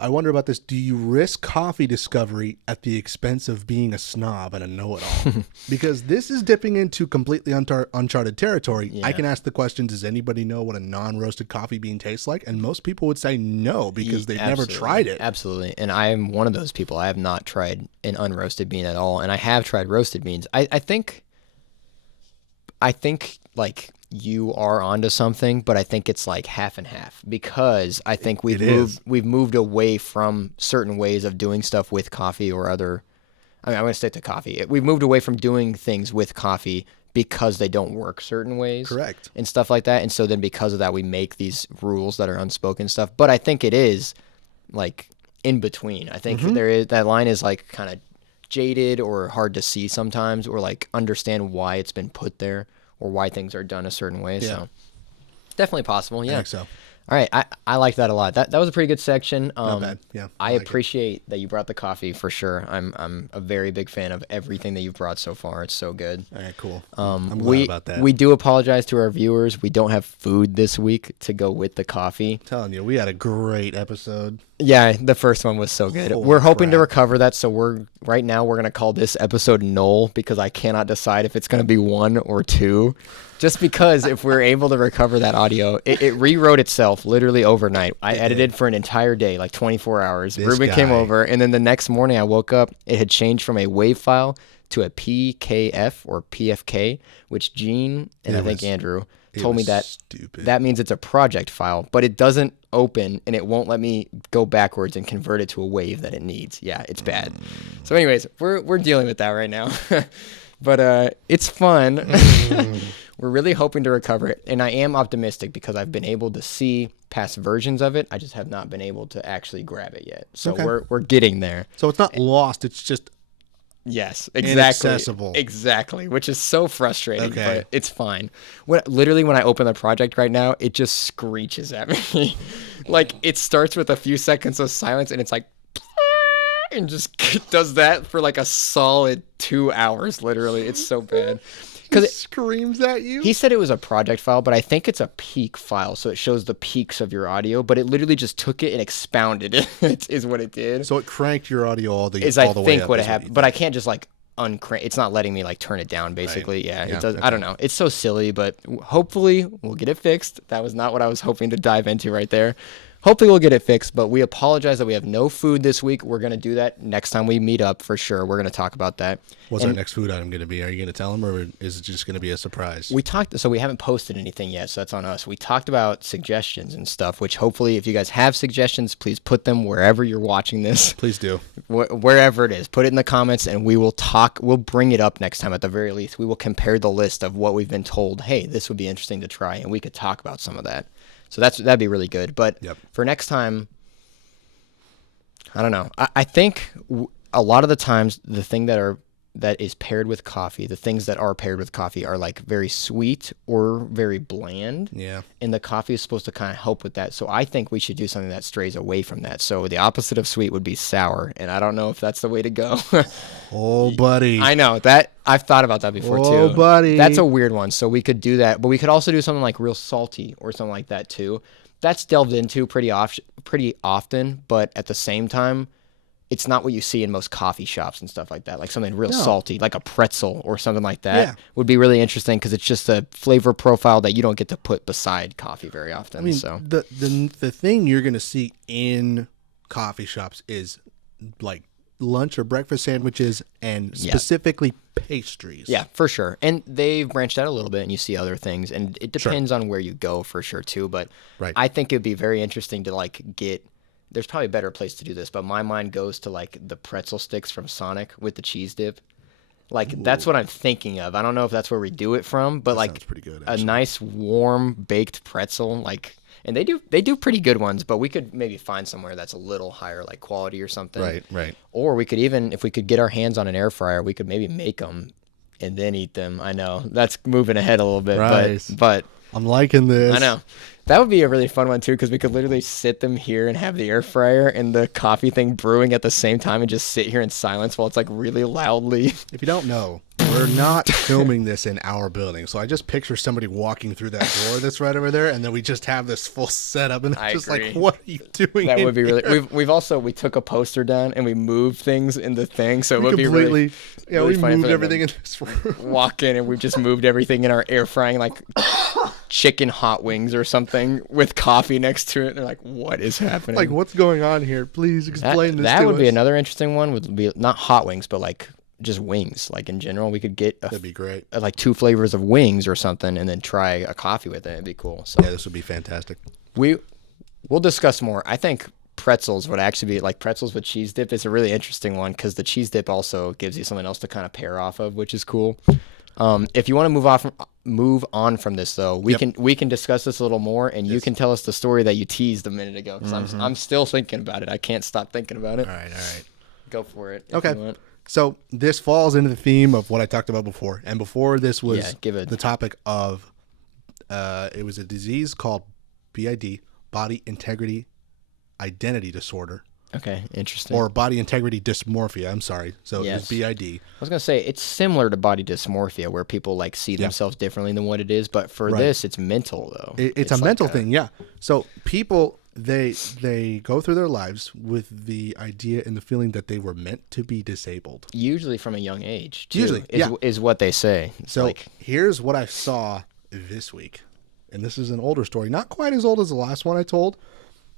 I wonder about this. Do you risk coffee discovery at the expense of being a snob and a know-it-all? Because this is dipping into completely uncharted territory. Yeah. I can ask the question, does anybody know what a non-roasted coffee bean tastes like? And most people would say no, because they've never tried it. Absolutely. And I am one of those people. I have not tried an unroasted bean at all. And I have tried roasted beans. I think like you are onto something, but I think it's like half and half, because I think we've moved away from certain ways of doing stuff with coffee or other. I mean, I'm going to stick to coffee. We've moved away from doing things with coffee because they don't work certain ways. Correct. And stuff like that. And so then because of that, we make these rules that are unspoken stuff. But I think it is like in between. I think there is, that line is like kind of jaded or hard to see sometimes, or like understand why it's been put there, or why things are done a certain way. Yeah. So definitely possible. Yeah. I think so. All right. I like that a lot. That was a pretty good section. Not bad. Yeah. I like it. appreciate that you brought the coffee for sure. I'm a very big fan of everything that you've brought so far. It's so good. All right, cool. I'm glad about that. We do apologize to our viewers. We don't have food this week to go with the coffee. I'm telling you, we had a great episode. Yeah, the first one was so good. Holy we're hoping to crap. recover that, so right now we're gonna call this episode null, because I cannot decide if it's gonna be 1 or 2. Just because if we're able to recover that audio, it rewrote itself literally overnight. I edited for an entire day, like 24 hours. This Ruben came guy. over, and then the next morning I woke up, it had changed from a WAV file to a PKF or PFK, which Gene and I think Andrew told me was that stupid. that means it's a project file, but it doesn't open and it won't let me go backwards and convert it to a wave that it needs. Yeah, it's bad. So anyways, we're dealing with that right now. But it's fun. We're really hoping to recover it, and I am optimistic because I've been able to see past versions of it. I just have not been able to actually grab it yet. So Okay. we're getting there. So it's not lost. It's just Yes, exactly. inaccessible. Exactly, which is so frustrating, Okay. but it's fine. Literally, when I open the project right now, it just screeches at me. Like, it starts with a few seconds of silence, and it's like, and just does that for like a solid 2 hours, literally. It's so bad. because Because it screams at you. he said it was a project file, but I think it's a peak file, so it shows the peaks of your audio, but it literally just took it and expounded it, is what it did. So it cranked your audio all the Is all I the way think up. what is it happened, you but I can't just like uncrank. It's not letting me like turn it down. Basically, yeah, Yeah, it does. okay. I don't know. It's so silly, but hopefully we'll get it fixed. That was not what I was hoping to dive into right there. Hopefully we'll get it fixed, but we apologize that we have no food this week. We're gonna do that next time we meet up for sure. We're gonna talk about that. What's And our next food item going to be? Are you going to tell them, or is it just going to be a surprise? we talked, so we haven't posted anything yet, so that's on us. We talked about suggestions and stuff, which hopefully, if you guys have suggestions, please put them wherever you're watching this. Please do. Wherever it is, put it in the comments, and we will talk. We'll bring it up next time. At the very least, we will compare the list of what we've been told. Hey, this would be interesting to try, and we could talk about some of that. So that'd be really good. But Yep. for next time, I don't know. I think a lot of the times the thing that is paired with coffee, the things that are paired with coffee are like very sweet or very bland. Yeah. And the coffee is supposed to kind of help with that. So I think we should do something that strays away from that. So the opposite of sweet would be sour. And I don't know if that's the way to go. Oh, buddy. I know that I've thought about that before Oh, too. buddy. That's a weird one. So we could do that, but we could also do something like real salty or something like that too. That's delved into pretty often, but at the same time, it's not what you see in most coffee shops and stuff like that. Like something real No. salty, like a pretzel or something like that Yeah. would be really interesting because it's just a flavor profile that you don't get to put beside coffee very often. I mean, so the thing you're going to see in coffee shops is like lunch or breakfast sandwiches and Yeah. specifically pastries. yeah, for sure. And they've branched out a little bit and you see other things and it depends on where you go for sure too. But Right. I think it'd be very interesting to like there's probably a better place to do this, but my mind goes to like the pretzel sticks from Sonic with the cheese dip. Like that's what I'm thinking of. I don't know if that's where we do it from, but That like sounds pretty good, a actually. nice warm baked pretzel, like, and they do pretty good ones, but we could maybe find somewhere that's a little higher like quality or something. Right. Or we could even, if we could get our hands on an air fryer, we could maybe make them and then eat them. I know that's moving ahead a little bit, Right. but I'm liking this. I know. That would be a really fun one too, because we could literally sit them here and have the air fryer and the coffee thing brewing at the same time and just sit here in silence while it's like really loudly. If you don't know, We're not filming this in our building, so I just picture somebody walking through that door that's right over there, and then we just have this full setup, and I it's just agree. like, what are you doing? That in would be really. here? We've also we took a poster down and we moved things in the thing, so it would be completely. really. Yeah, really we funny moved for them everything to in this room. Walk in and we've just moved everything in our air frying like chicken hot wings or something with coffee next to it. They're like, what is happening? Like, what's going on here? Please that explain this that to would us. be another interesting one. Would be not hot wings, but like just wings. Like in general, we could get That'd be great. like 2 flavors of wings or something, and then try a coffee with it. It'd be cool. So Yeah, this would be fantastic. we'll discuss more. I think pretzels would actually be like pretzels with cheese dip is a really interesting one because the cheese dip also gives you something else to kind of pair off of, which is cool. If you want to move on from this though, we can discuss this a little more, and you can tell us the story that you teased a minute ago because I'm still thinking about it. I can't stop thinking about it. All right. Go for it. Okay. If you want. So this falls into the theme of what I talked about before, and before this was Yeah, give it- the topic of it was a disease called BID, body integrity identity disorder, Okay. Interesting. or body integrity dysmorphia. I'm sorry. So Yes. it's BID. I was gonna say it's similar to body dysmorphia, where people like see themselves differently than what it is. But for Right. this, it's mental though. It's a like mental thing, yeah. So people they go through their lives with the idea and the feeling that they were meant to be disabled. Usually from a young age. Too, Usually, is, yeah. is what they say. It's So like, here's what I saw this week. And this is an older story, not quite as old as the last one I told,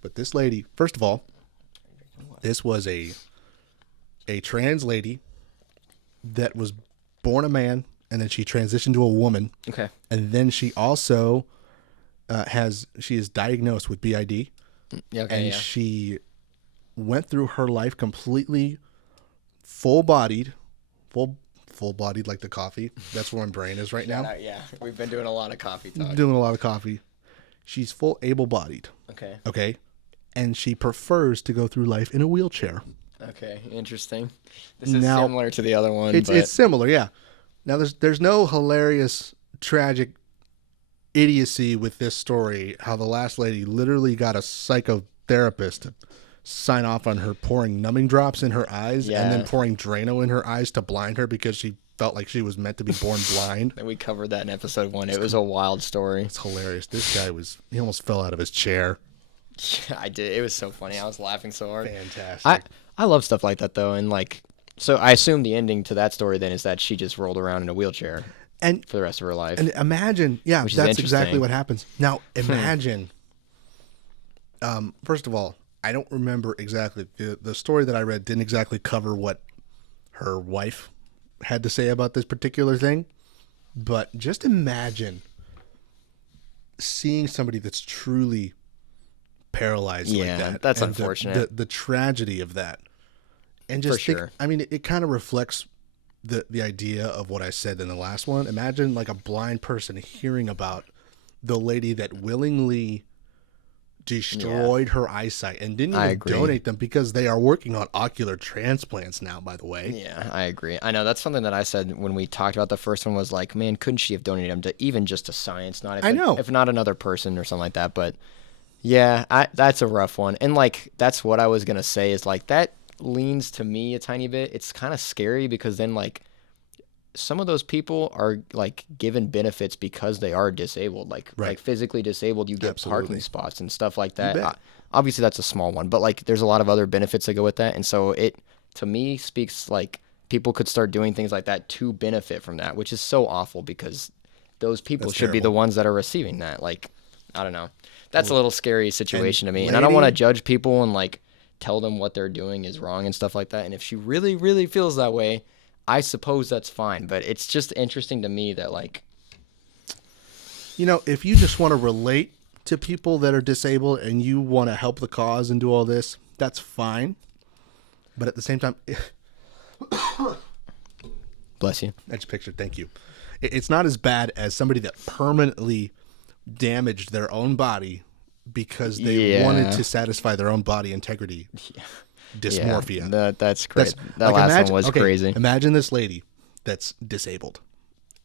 but this lady, first of all, this was a trans lady that was born a man, and then she transitioned to a woman, okay, and then she also she is diagnosed with BID, yeah, okay, and yeah. she went through her life completely full-bodied like the coffee. That's where my brain is right now. Yeah, we've been doing a lot of coffee talk. Doing a lot of coffee. She's full able-bodied, Okay, okay? And she prefers to go through life in a wheelchair. okay, interesting. This is Now- similar to the other one. It's but it's similar, yeah. Now there's no hilarious tragic idiocy with this story, how the last lady literally got a psychotherapist to sign off on her pouring numbing drops in her eyes and then Yeah. pouring Drano in her eyes to blind her because she felt like she was meant to be born blind. we covered that in episode 1. It was a wild story. It's hilarious. This guy he almost fell out of his chair. Yeah, I did. It was so funny. I was laughing so hard. Fantastic. I love stuff like that though, and like, so I assume the ending to that story then is that she just rolled around in a wheelchair and for the rest of her life. And imagine, yeah, Which is that's exactly interesting. what happens. Now, imagine, first of all, I don't remember exactly. The story that I read didn't exactly cover what her wife had to say about this particular thing. But just imagine seeing somebody that's truly paralyzed like Yeah, that. that's and unfortunate. The tragedy of that. And just think, sure. I mean, it kind of reflects the idea of what I said in the last one. Imagine like a blind person hearing about the lady that willingly destroyed her eyesight and didn't I even agree. donate them because they are working on ocular transplants now, by the way. Yeah, I agree. I know that's something that I said when we talked about the first one was like, man, couldn't she have donated them to even just to science? Not if I know. if not another person or something like that. But yeah, that's a rough one. And like that's what I was gonna say is like that leans to me a tiny bit. It's kind of scary because then like some of those people are like given benefits because they are disabled, like Right. like physically disabled. You get Absolutely. parking spots and stuff like that. bet. Obviously, that's a small one, but like there's a lot of other benefits that go with that, and so it to me speaks like people could start doing things like that to benefit from that, which is so awful because those people That's should be the terrible. ones that are receiving that. Like, I don't know. That's a little scary situation to me, and I don't want to lady- judge people and like tell them what they're doing is wrong and stuff like that. And if she really, really feels that way, I suppose that's fine. But it's just interesting to me that like, You know, if you just want to relate to people that are disabled and you want to help the cause and do all this, that's fine. But at the same time, bless you. I just pictured, thank you. It's not as bad as somebody that permanently damaged their own body because they Yeah. wanted to satisfy their own body integrity dysmorphia. Yeah, that's great. That like, last imagine- one was okay, crazy. Imagine this lady that's disabled.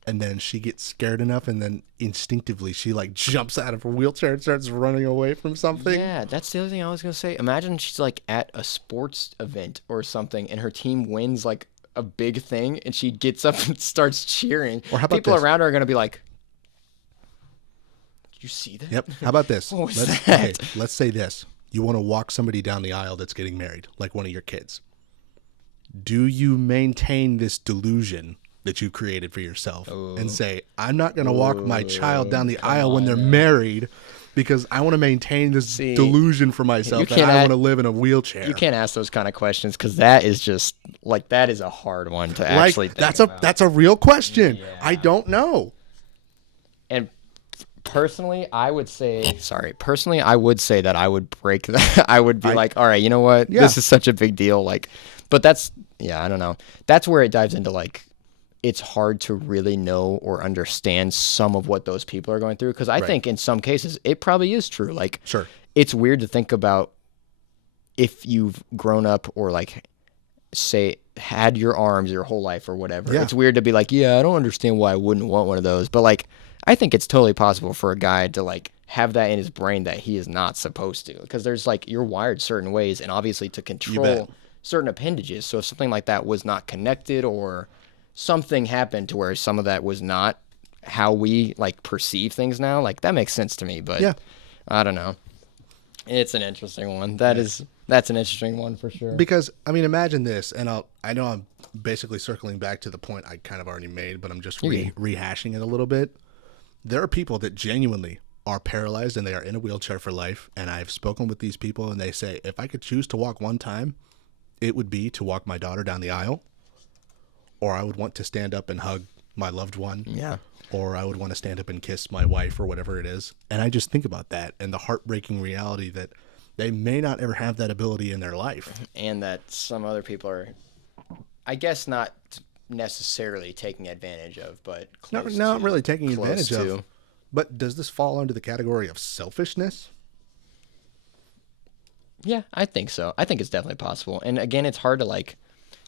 And then she gets scared enough, and then instinctively she like jumps out of her wheelchair and starts running away from something. Yeah, that's the other thing I was gonna say. Imagine she's like at a sports event or something, and her team wins like a big thing and she gets up and starts cheering, Or how about people this? around her are going to be like, did you see that? Yep. How about this? What was let's, that? okay, let's say this. You want to walk somebody down the aisle that's getting married, like one of your kids. Do you maintain this delusion that you created for yourself and say, I'm not going to walk my child down the aisle when they're married because I want to maintain this delusion for myself that I want to live in a wheelchair. You can't ask those kind of questions because that is just like that is a hard one to actually think about. That's a real question. I don't know. And personally, I would say that I would break that. I would be like, all right, you know what? Yeah. This is such a big deal. Like, but that's, I don't know. That's where it dives into like, it's hard to really know or understand some of what those people are going through. Cause I think in some cases it probably is true. Like, Sure. It's weird to think about if you've grown up or like say had your arms your whole life or whatever. Yeah. It's weird to be like, I don't understand why I wouldn't want one of those. But like, I think it's totally possible for a guy to like have that in his brain that he is not supposed to, because there's like, you're wired certain ways and obviously to control certain appendages. So if something like that was not connected or something happened to where some of that was not how we like perceive things now, like that makes sense to me, but I don't know. It's an interesting one. That's an interesting one for sure. Because I mean, imagine this, and I know I'm basically circling back to the point I kind of already made, but I'm just rehashing it a little bit. There are people that genuinely are paralyzed and they are in a wheelchair for life. And I've spoken with these people and they say, if I could choose to walk one time, it would be to walk my daughter down the aisle, or I would want to stand up and hug my loved one. Yeah. Or I would want to stand up and kiss my wife or whatever it is. And I just think about that and the heartbreaking reality that they may not ever have that ability in their life. And that some other people are, I guess, not necessarily taking advantage of, but Not really taking advantage to. of. But does this fall under the category of selfishness? Yeah, I think so. I think it's definitely possible. And again, it's hard to like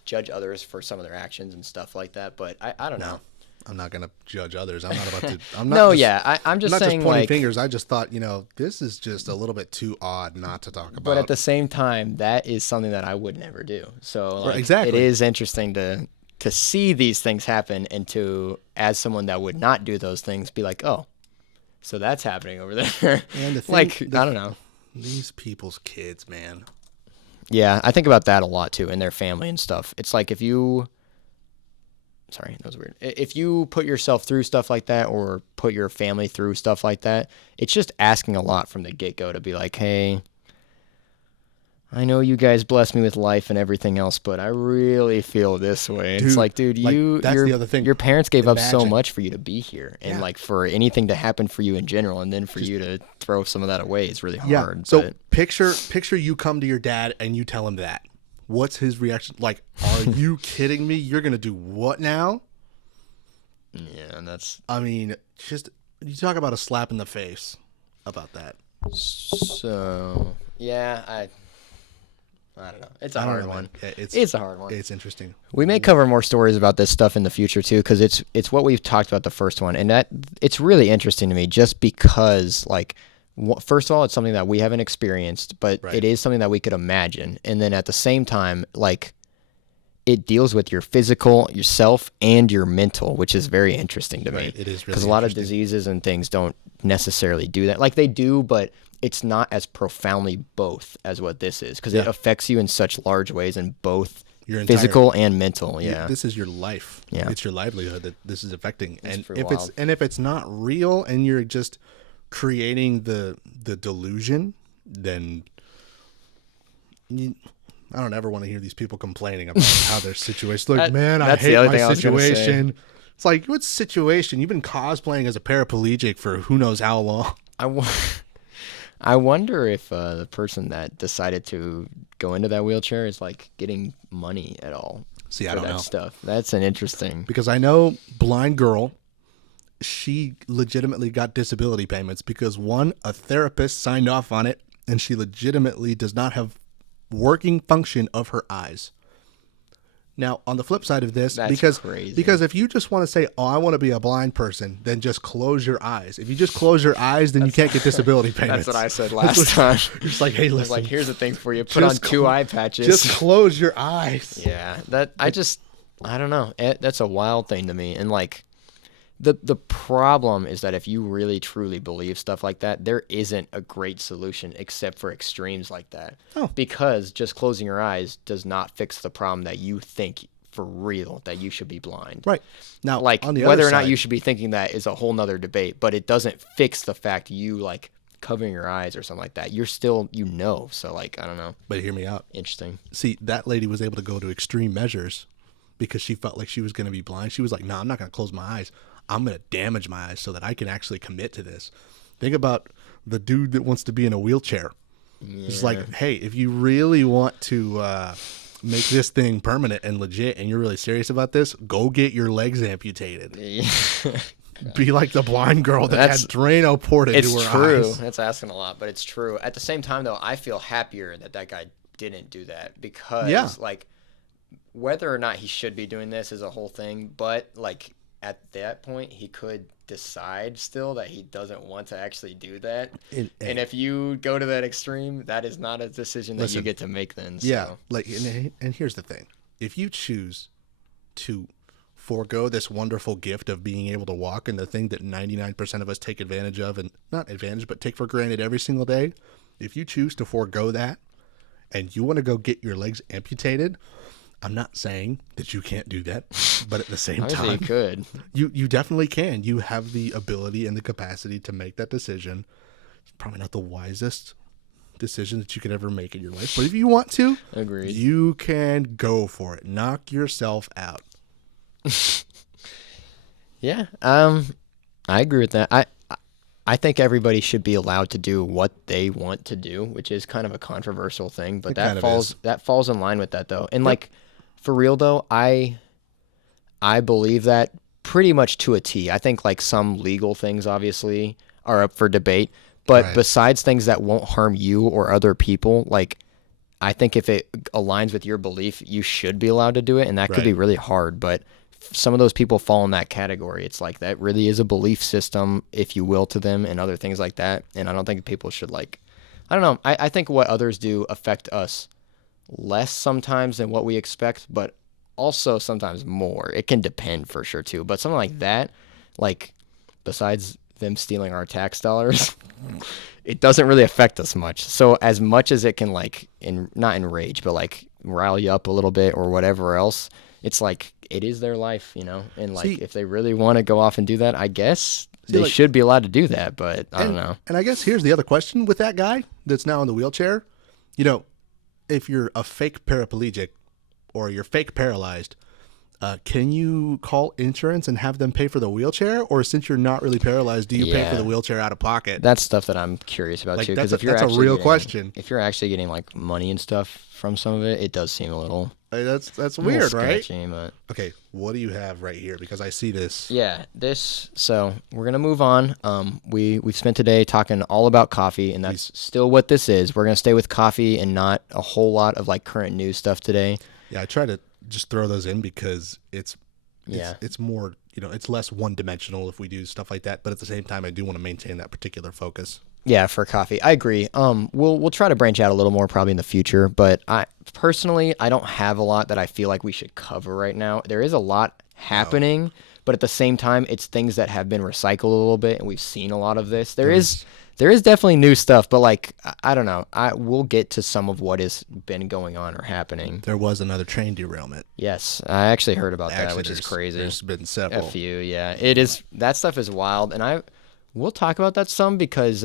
judge others for some of their actions and stuff like that. But I don't know. I'm not going to judge others. I'm not about to. I'm No, not yeah, I'm just not saying, just pointing like, fingers. I just thought, this is just a little bit too odd not to talk about. but at the same time, that is something that I would never do. So like, exactly. it is interesting to see these things happen and to, as someone that would not do those things, be like, oh, so that's happening over there. And the thing, like, I don't know. These people's kids, man. Yeah, I think about that a lot too, in their family and stuff. It's like if you, sorry, that was weird. If you put yourself through stuff like that or put your family through stuff like that, it's just asking a lot from the get-go to be like, hey, I know you guys bless me with life and everything else, but I really feel this way. It's like, dude, that's the other thing. Your parents gave up so Imagine. much for you to be here, and like for anything to happen for you in general, and then for you to throw some of that away is really hard. So but picture you come to your dad and you tell him that. What's his reaction? Like, are you kidding me? You're gonna do what now? yeah, and that's I mean, just you talk about a slap in the face about that. so. Yeah, I don't know. It's a hard one. Man. It's a hard one. It's interesting. We may cover more stories about this stuff in the future too, because it's what we've talked about the first one, and that it's really interesting to me just because, like, first of all, it's something that we haven't experienced, but it is something that we could imagine, and then at the same time, like, it deals with your physical, yourself, and your mental, which is very interesting to me. It is really because a lot of diseases and things don't necessarily do that. Like they do, but it's not as profoundly both as what this is, because it affects you in such large ways in both your physical and mental. Yeah, this is your life. Yeah, it's your livelihood that this is affecting. And wild. if it's not real and you're just creating the delusion, then I don't ever want to hear these people complaining about how their situation. Like, man, I hate my situation. It's like, what situation? You've been cosplaying as a paraplegic for who knows how long. I wonder if the person that decided to go into that wheelchair is like getting money at all. See, I don't know stuff. That's an interesting, because I know blind girl. She legitimately got disability payments because a therapist signed off on it, and she legitimately does not have working function of her eyes. Now, on the flip side of this, that's crazy. Because if you just want to say, "Oh, I want to be a blind person," then just close your eyes. If you just close your eyes, then you can't get disability payments. That's what I said last time. You're just like, "Hey, listen. Like, here's the thing for you: put on 2 eye patches. Just close your eyes." Yeah, I don't know. That's a wild thing to me. And like the problem is that if you really truly believe stuff like that, there isn't a great solution except for extremes like that. Oh. Because just closing your eyes does not fix the problem that you think for real that you should be blind. Right. Now, Like on the whether other or not side, you should be thinking that is a whole nother debate, but it doesn't fix the fact you like covering your eyes or something like that. You're still, so like, I don't know. but hear me out. Interesting. See, that lady was able to go to extreme measures because she felt like she was going to be blind. She was like, no, I'm not going to close my eyes. I'm going to damage my eyes so that I can actually commit to this. Think about the dude that wants to be in a wheelchair. It's like, hey, if you really want to make this thing permanent and legit and you're really serious about this, go get your legs amputated. Be like the blind girl that That's- had Drano poured into It's her true. eyes. That's asking a lot, but it's true. At the same time, though, I feel happier that guy didn't do that because, Yeah. like, whether or not he should be doing this is a whole thing. But like at that point, he could decide still that he doesn't want to actually do that. And if you go to that extreme, that is not a decision that Listen, you get to make. Then, so. Yeah, like, and here's the thing: if you choose to forego this wonderful gift of being able to walk, and the thing that 99% of us take advantage of, and not advantage, but take for granted every single day, if you choose to forego that, and you want to go get your legs amputated, I'm not saying that you can't do that, but at the same Obviously, you time, could. you definitely can. You have the ability and the capacity to make that decision. It's probably not the wisest decision that you could ever make in your life, but if you want to, Agreed. you can go for it. Knock yourself out. Yeah. I agree with that. I think everybody should be allowed to do what they want to do, which is kind of a controversial thing, but It kind that of falls in line with that though. And like for real though, I believe that pretty much to a T. I think like some legal things obviously are up for debate, but Right. besides things that won't harm you or other people, like I think if it aligns with your belief, you should be allowed to do it, and that could be Right. really hard, but some of those people fall in that category. It's like that really is a belief system, if you will, to them and other things like that. And I don't think people should like, I don't know. I think what others do affect us less sometimes than what we expect, but also sometimes more. It can depend for sure too. But something like that, like besides them stealing our tax dollars, it doesn't really affect us much. So as much as it can like, not enrage, but like rile you up a little bit or whatever else, it's like, it is their life, and like See- if they really want to go off and do that, I guess they like- should be allowed to do that, but I don't know. And I guess here's the other question with that guy that's now in the wheelchair. If you're a fake paraplegic or you're fake paralyzed, can you call insurance and have them pay for the wheelchair? Or since you're not really paralyzed, do you pay for Yeah. the wheelchair out of pocket? That's stuff that I'm curious about Like, too. that's Because a- if you're that's a actually real getting- question. if you're actually getting like money and stuff from some of it, it does seem a little That's a little weird, right? sketchy, but Okay, what do you have right here? Because I see this. yeah, so we're gonna move on. We've spent today talking all about coffee, and that's still what this is. We're gonna stay with coffee and not a whole lot of like current news stuff today. Yeah, I try to just throw those in because it's Yeah. it's more, it's less one dimensional if we do stuff like that. But at the same time, I do want to maintain that particular focus. Yeah, for coffee, I agree. We'll try to branch out a little more probably in the future, but I personally don't have a lot that I feel like we should cover right now. There is a lot happening, but at the same time, it's things that have been recycled a little bit, and we've seen a lot of this. There is definitely new stuff, but like I don't know. We'll get to some of what has been going on or happening. There was another train derailment. Yes, I actually heard about that, Actually, which is crazy. There's been A several. few, yeah. It is. That stuff is wild, and we'll talk about that some because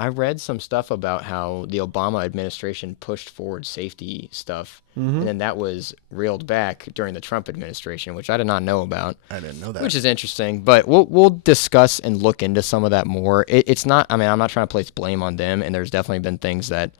I read some stuff about how the Obama administration pushed forward safety stuff, and then that was reeled back during the Trump administration, which I did not know about, I didn't know that. which is interesting. But we'll discuss and look into some of that more. It's not. I mean, I'm not trying to place blame on them, and there's definitely been things that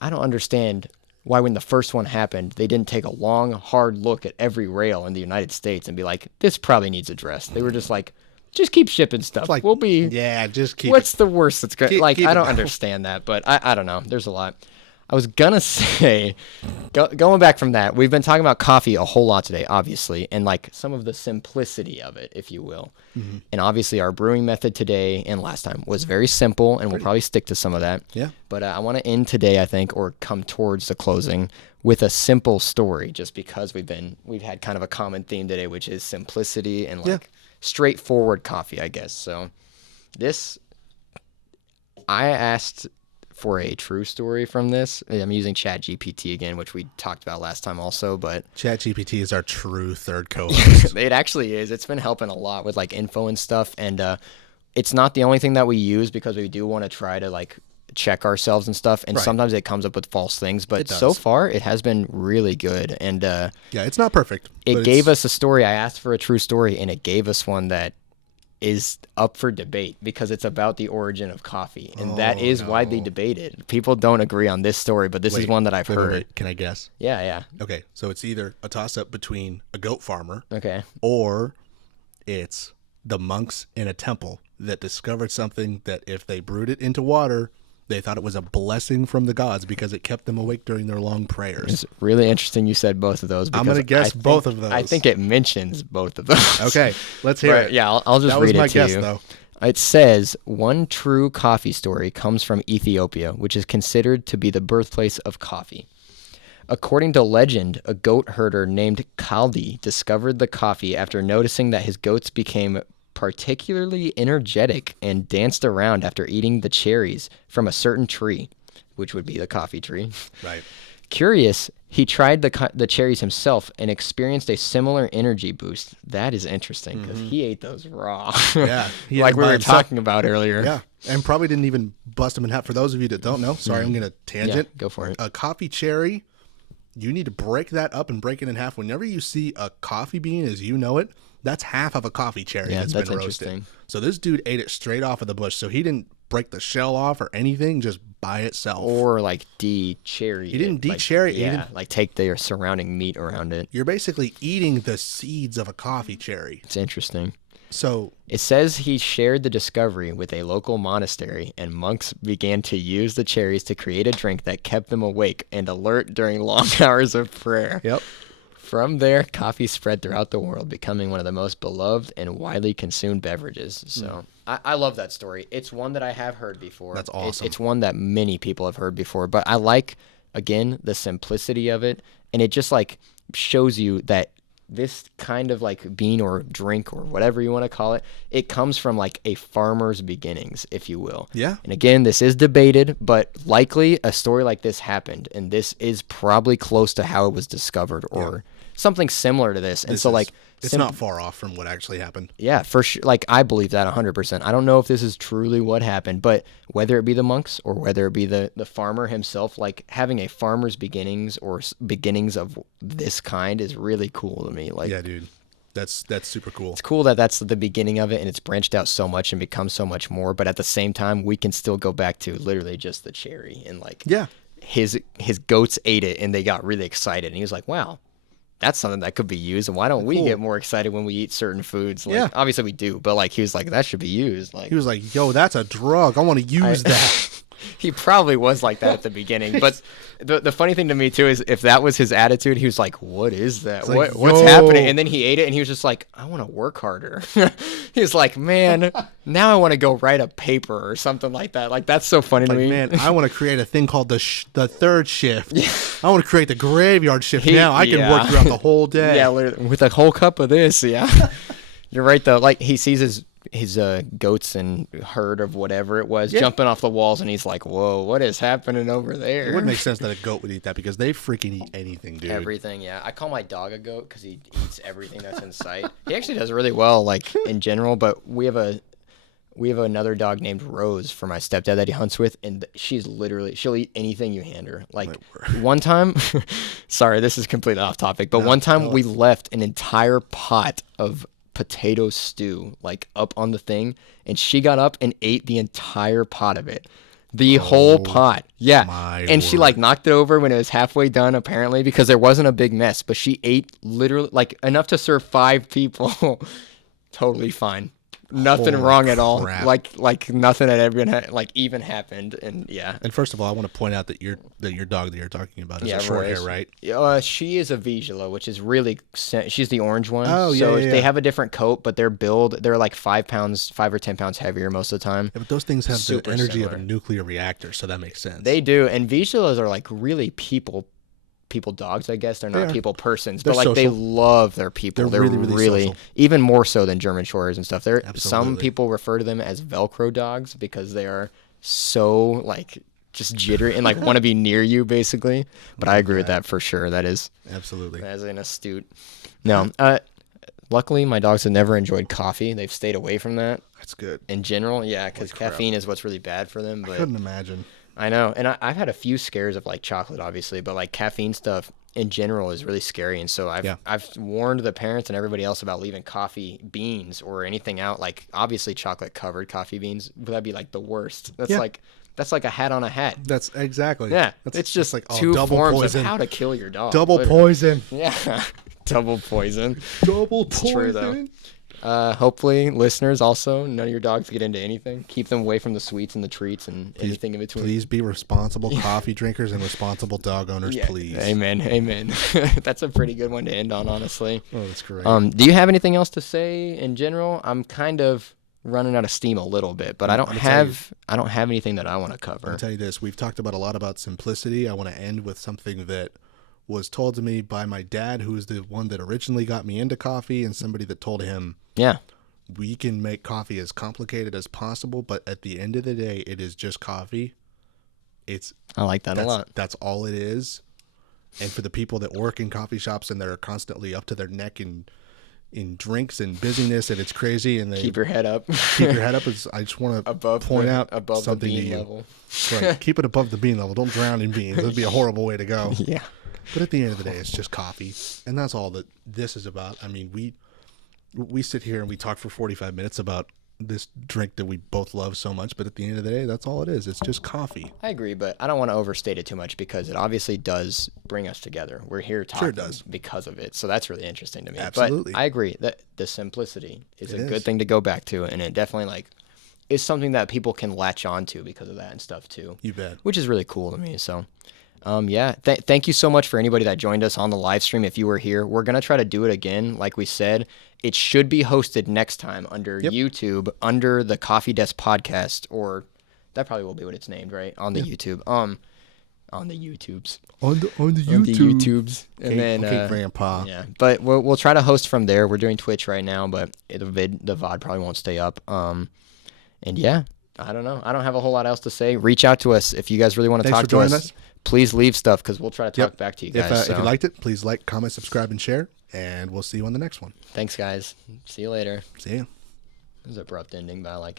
I don't understand. Why, when the first one happened, they didn't take a long, hard look at every rail in the United States and be like, this probably needs addressed. They were just like, just keep shipping stuff. like, We'll be. yeah, just keep What's the worst that's going to. Keep- Like, keep I it don't going. understand that, but I don't know. There's a lot. I was gonna say, going back from that, we've been talking about coffee a whole lot today, obviously, and like some of the simplicity of it, if you will. Mm-hmm. And obviously, our brewing method today and last time was very simple, and we'll probably stick to some of that. Yeah. But I want to end today, I think, or come towards the closing with a simple story, just because we've had kind of a common theme today, which is simplicity and like straightforward coffee, I guess. So I asked for a true story from this. I'm using ChatGPT again, which we talked about last time also, but ChatGPT is our true third co-host. it actually is. It's been helping a lot with like info and stuff, and it's not the only thing that we use because we do want to try to like check ourselves and stuff, and sometimes it comes up with false things, but so far it has been really good. And yeah, it's not perfect. It gave us a story. I asked for a true story, and it gave us one that is up for debate because it's about the origin of coffee, and that is widely debated. People don't agree on this story, but this is one that I've heard. Wait. Can I guess? Yeah. Okay, so it's either a toss-up between a goat farmer, Okay. or it's the monks in a temple that discovered something that if they brewed it into water, they thought it was a blessing from the gods because it kept them awake during their long prayers. It's really interesting you said both of those. I'm going to guess both of those. I think it mentions both of those. Okay, let's hear it. Yeah, I'll just read it to you. That was my guess, though. It says, one true coffee story comes from Ethiopia, which is considered to be the birthplace of coffee. According to legend, a goat herder named Kaldi discovered the coffee after noticing that his goats became particularly energetic and danced around after eating the cherries from a certain tree, which would be the coffee tree. Right. Curious, he tried the cherries himself and experienced a similar energy boost. That is interesting because he ate those raw. Yeah. Like we were talking about earlier. Yeah. And probably didn't even bust them in half. For those of you that don't know, sorry, I'm going to tangent. Yeah, go for it. A coffee cherry, you need to break that up and break it in half. Whenever you see a coffee bean as you know it, that's half of a coffee cherry that's been roasted. So this dude ate it straight off of the bush. So he didn't break the shell off or anything, just by itself. Or like de-cherry. He didn't de-cherry it. Yeah, like take their surrounding meat around it. You're basically eating the seeds of a coffee cherry. It's interesting. So it says he shared the discovery with a local monastery, and monks began to use the cherries to create a drink that kept them awake and alert during long hours of prayer. Yep. From there, coffee spread throughout the world, becoming one of the most beloved and widely consumed beverages. So I love that story. It's one that I have heard before. That's awesome. It's one that many people have heard before, but I like, again, the simplicity of it. And it just like shows you that this kind of like bean or drink or whatever you want to call it, it comes from like a farmer's beginnings, if you will. Yeah. And again, this is debated, but likely a story like this happened, and this is probably close to how it was discovered or something similar to this. And so like it's not far off from what actually happened. Yeah, for sure. Like I believe that 100%. I don't know if this is truly what happened, but whether it be the monks or whether it be the farmer himself, like having a farmer's beginnings or beginnings of this kind is really cool to me. Like, yeah, dude, that's super cool. It's cool that that's the beginning of it, and it's branched out so much and become so much more. But at the same time, we can still go back to literally just the cherry and like his goats ate it and they got really excited, and he was like, wow, that's something that could be used, and why don't we get more excited when we eat certain foods? Like, obviously we do, but like he was like, that should be used. Like, he was like, yo, that's a drug. I want to use that. He probably was like that at the beginning, but the funny thing to me too is if that was his attitude, he was like, what is that? Like, what's happening? And then he ate it and he was just like, I want to work harder. He was like, man, now I want to go write a paper or something like that. Like, that's so funny to me. Man, I want to create a thing called the third shift. I want to create the graveyard shift. Now I can work throughout the whole day. Yeah, with a whole cup of this. Yeah. You're right though. Like he sees his goats and herd of whatever it was jumping off the walls, and he's like, whoa, what is happening over there? It wouldn't make sense that a goat would eat that because they freaking eat anything, dude. Everything. Yeah, I call my dog a goat because he eats everything that's in sight. He actually does really well, like in general, but we have another dog named Rose for my stepdad that he hunts with, and she'll eat anything you hand her. Like one time, sorry, this is completely off topic, but one time we left an entire pot of potato stew like up on the thing, and she got up and ate the entire pot of it, the whole pot. And she like knocked it over when it was halfway done, apparently, because there wasn't a big mess, but she ate literally like enough to serve 5 people. Totally fine. nothing Holy wrong at all. crap. Like nothing had ever even happened. And yeah. And first of all, I want to point out that your dog that you're talking about is a short hair, right? She is a Vizsla, which is really she's the orange one. Oh, yeah, so yeah, they yeah. have a different coat, but they're like 5 or 10 pounds heavier most of the time. Yeah, but those things have Super the energy of similar. a nuclear reactor, so that makes sense. They do, and Vizslas are like really people dogs, I guess. They're not are. people persons, They're but like they social. love their people. They're really, really social. even more so than German Shorters and stuff. Some Absolutely. people refer to them as Velcro dogs because they are so like just jittery and like want to be near you basically. But I agree with that for sure. That is Absolutely. an astute. No, luckily my dogs have never enjoyed coffee. They've stayed away from that That's good. in general. Yeah, because crap. caffeine is what's really bad for them. But Couldn't imagine. I know, and I've had a few scares of like chocolate, obviously, but like caffeine stuff in general is really scary. And so I've warned the parents and everybody else about leaving coffee beans or anything out. Like obviously chocolate covered coffee beans, but that'd be like the worst. That's like a hat on a hat. That's exactly. Yeah, That's, it's just like two double forms poison. of how to kill your dog. Double literally. poison. Yeah, double poison. Double It's poison. true, though. Hopefully, listeners also, none of your dogs get into anything. Keep them away from the sweets and the treats and anything in between. Please be responsible coffee drinkers and responsible dog owners, Yeah. please. Amen. That's a pretty good one to end on, honestly. Oh, that's great. Do you have anything else to say in general? I'm kind of running out of steam a little bit, but I don't have anything that I want to cover. I'll tell you this. We've talked about a lot about simplicity. I want to end with something that was told to me by my dad, who is the one that originally got me into coffee, and somebody that told him, Yeah. we can make coffee as complicated as possible, but at the end of the day, it is just coffee. I like that a lot. That's all it is. And for the people that work in coffee shops and they're constantly up to their neck in drinks and busyness, and it's crazy, and they Keep your head up. keep your head up. I just want to point out above something the to bean you. level. Right. Keep it above the bean level. Don't drown in beans. That'd be a horrible way to go. Yeah. But at the end of the day, it's just coffee, and that's all that this is about. I mean, we sit here and we talk for 45 minutes about this drink that we both love so much, but at the end of the day, that's all it is. It's just coffee. I agree, but I don't want to overstate it too much because it obviously does bring us together. We're here talking does. because of it. So that's really interesting to me. Absolutely. But I agree that the simplicity is It a is. good thing to go back to, and it definitely like is something that people can latch on to because of that and stuff too. You bet. Which is really cool to me. So thank you so much for anybody that joined us on the live stream. If you were here, we're going to try to do it again. Like we said, it should be hosted next time under YouTube, under the Coffee Desk Podcast, or that probably will be what it's named, right? On the YouTube. On the YouTubes. On the On the YouTube. YouTubes. And then, okay, Grandpa. yeah. But we'll try to host from there. We're doing Twitch right now, but the VOD probably won't stay up. And yeah, I don't know. I don't have a whole lot else to say. Reach out to us if you guys really want to Thanks talk for to joining us. us. Please leave stuff because we'll try to talk Yep. back to you guys. If you liked it, please like, comment, subscribe, and share. And we'll see you on the next one. Thanks, guys. See you later. See ya. This is an abrupt ending, but I like it.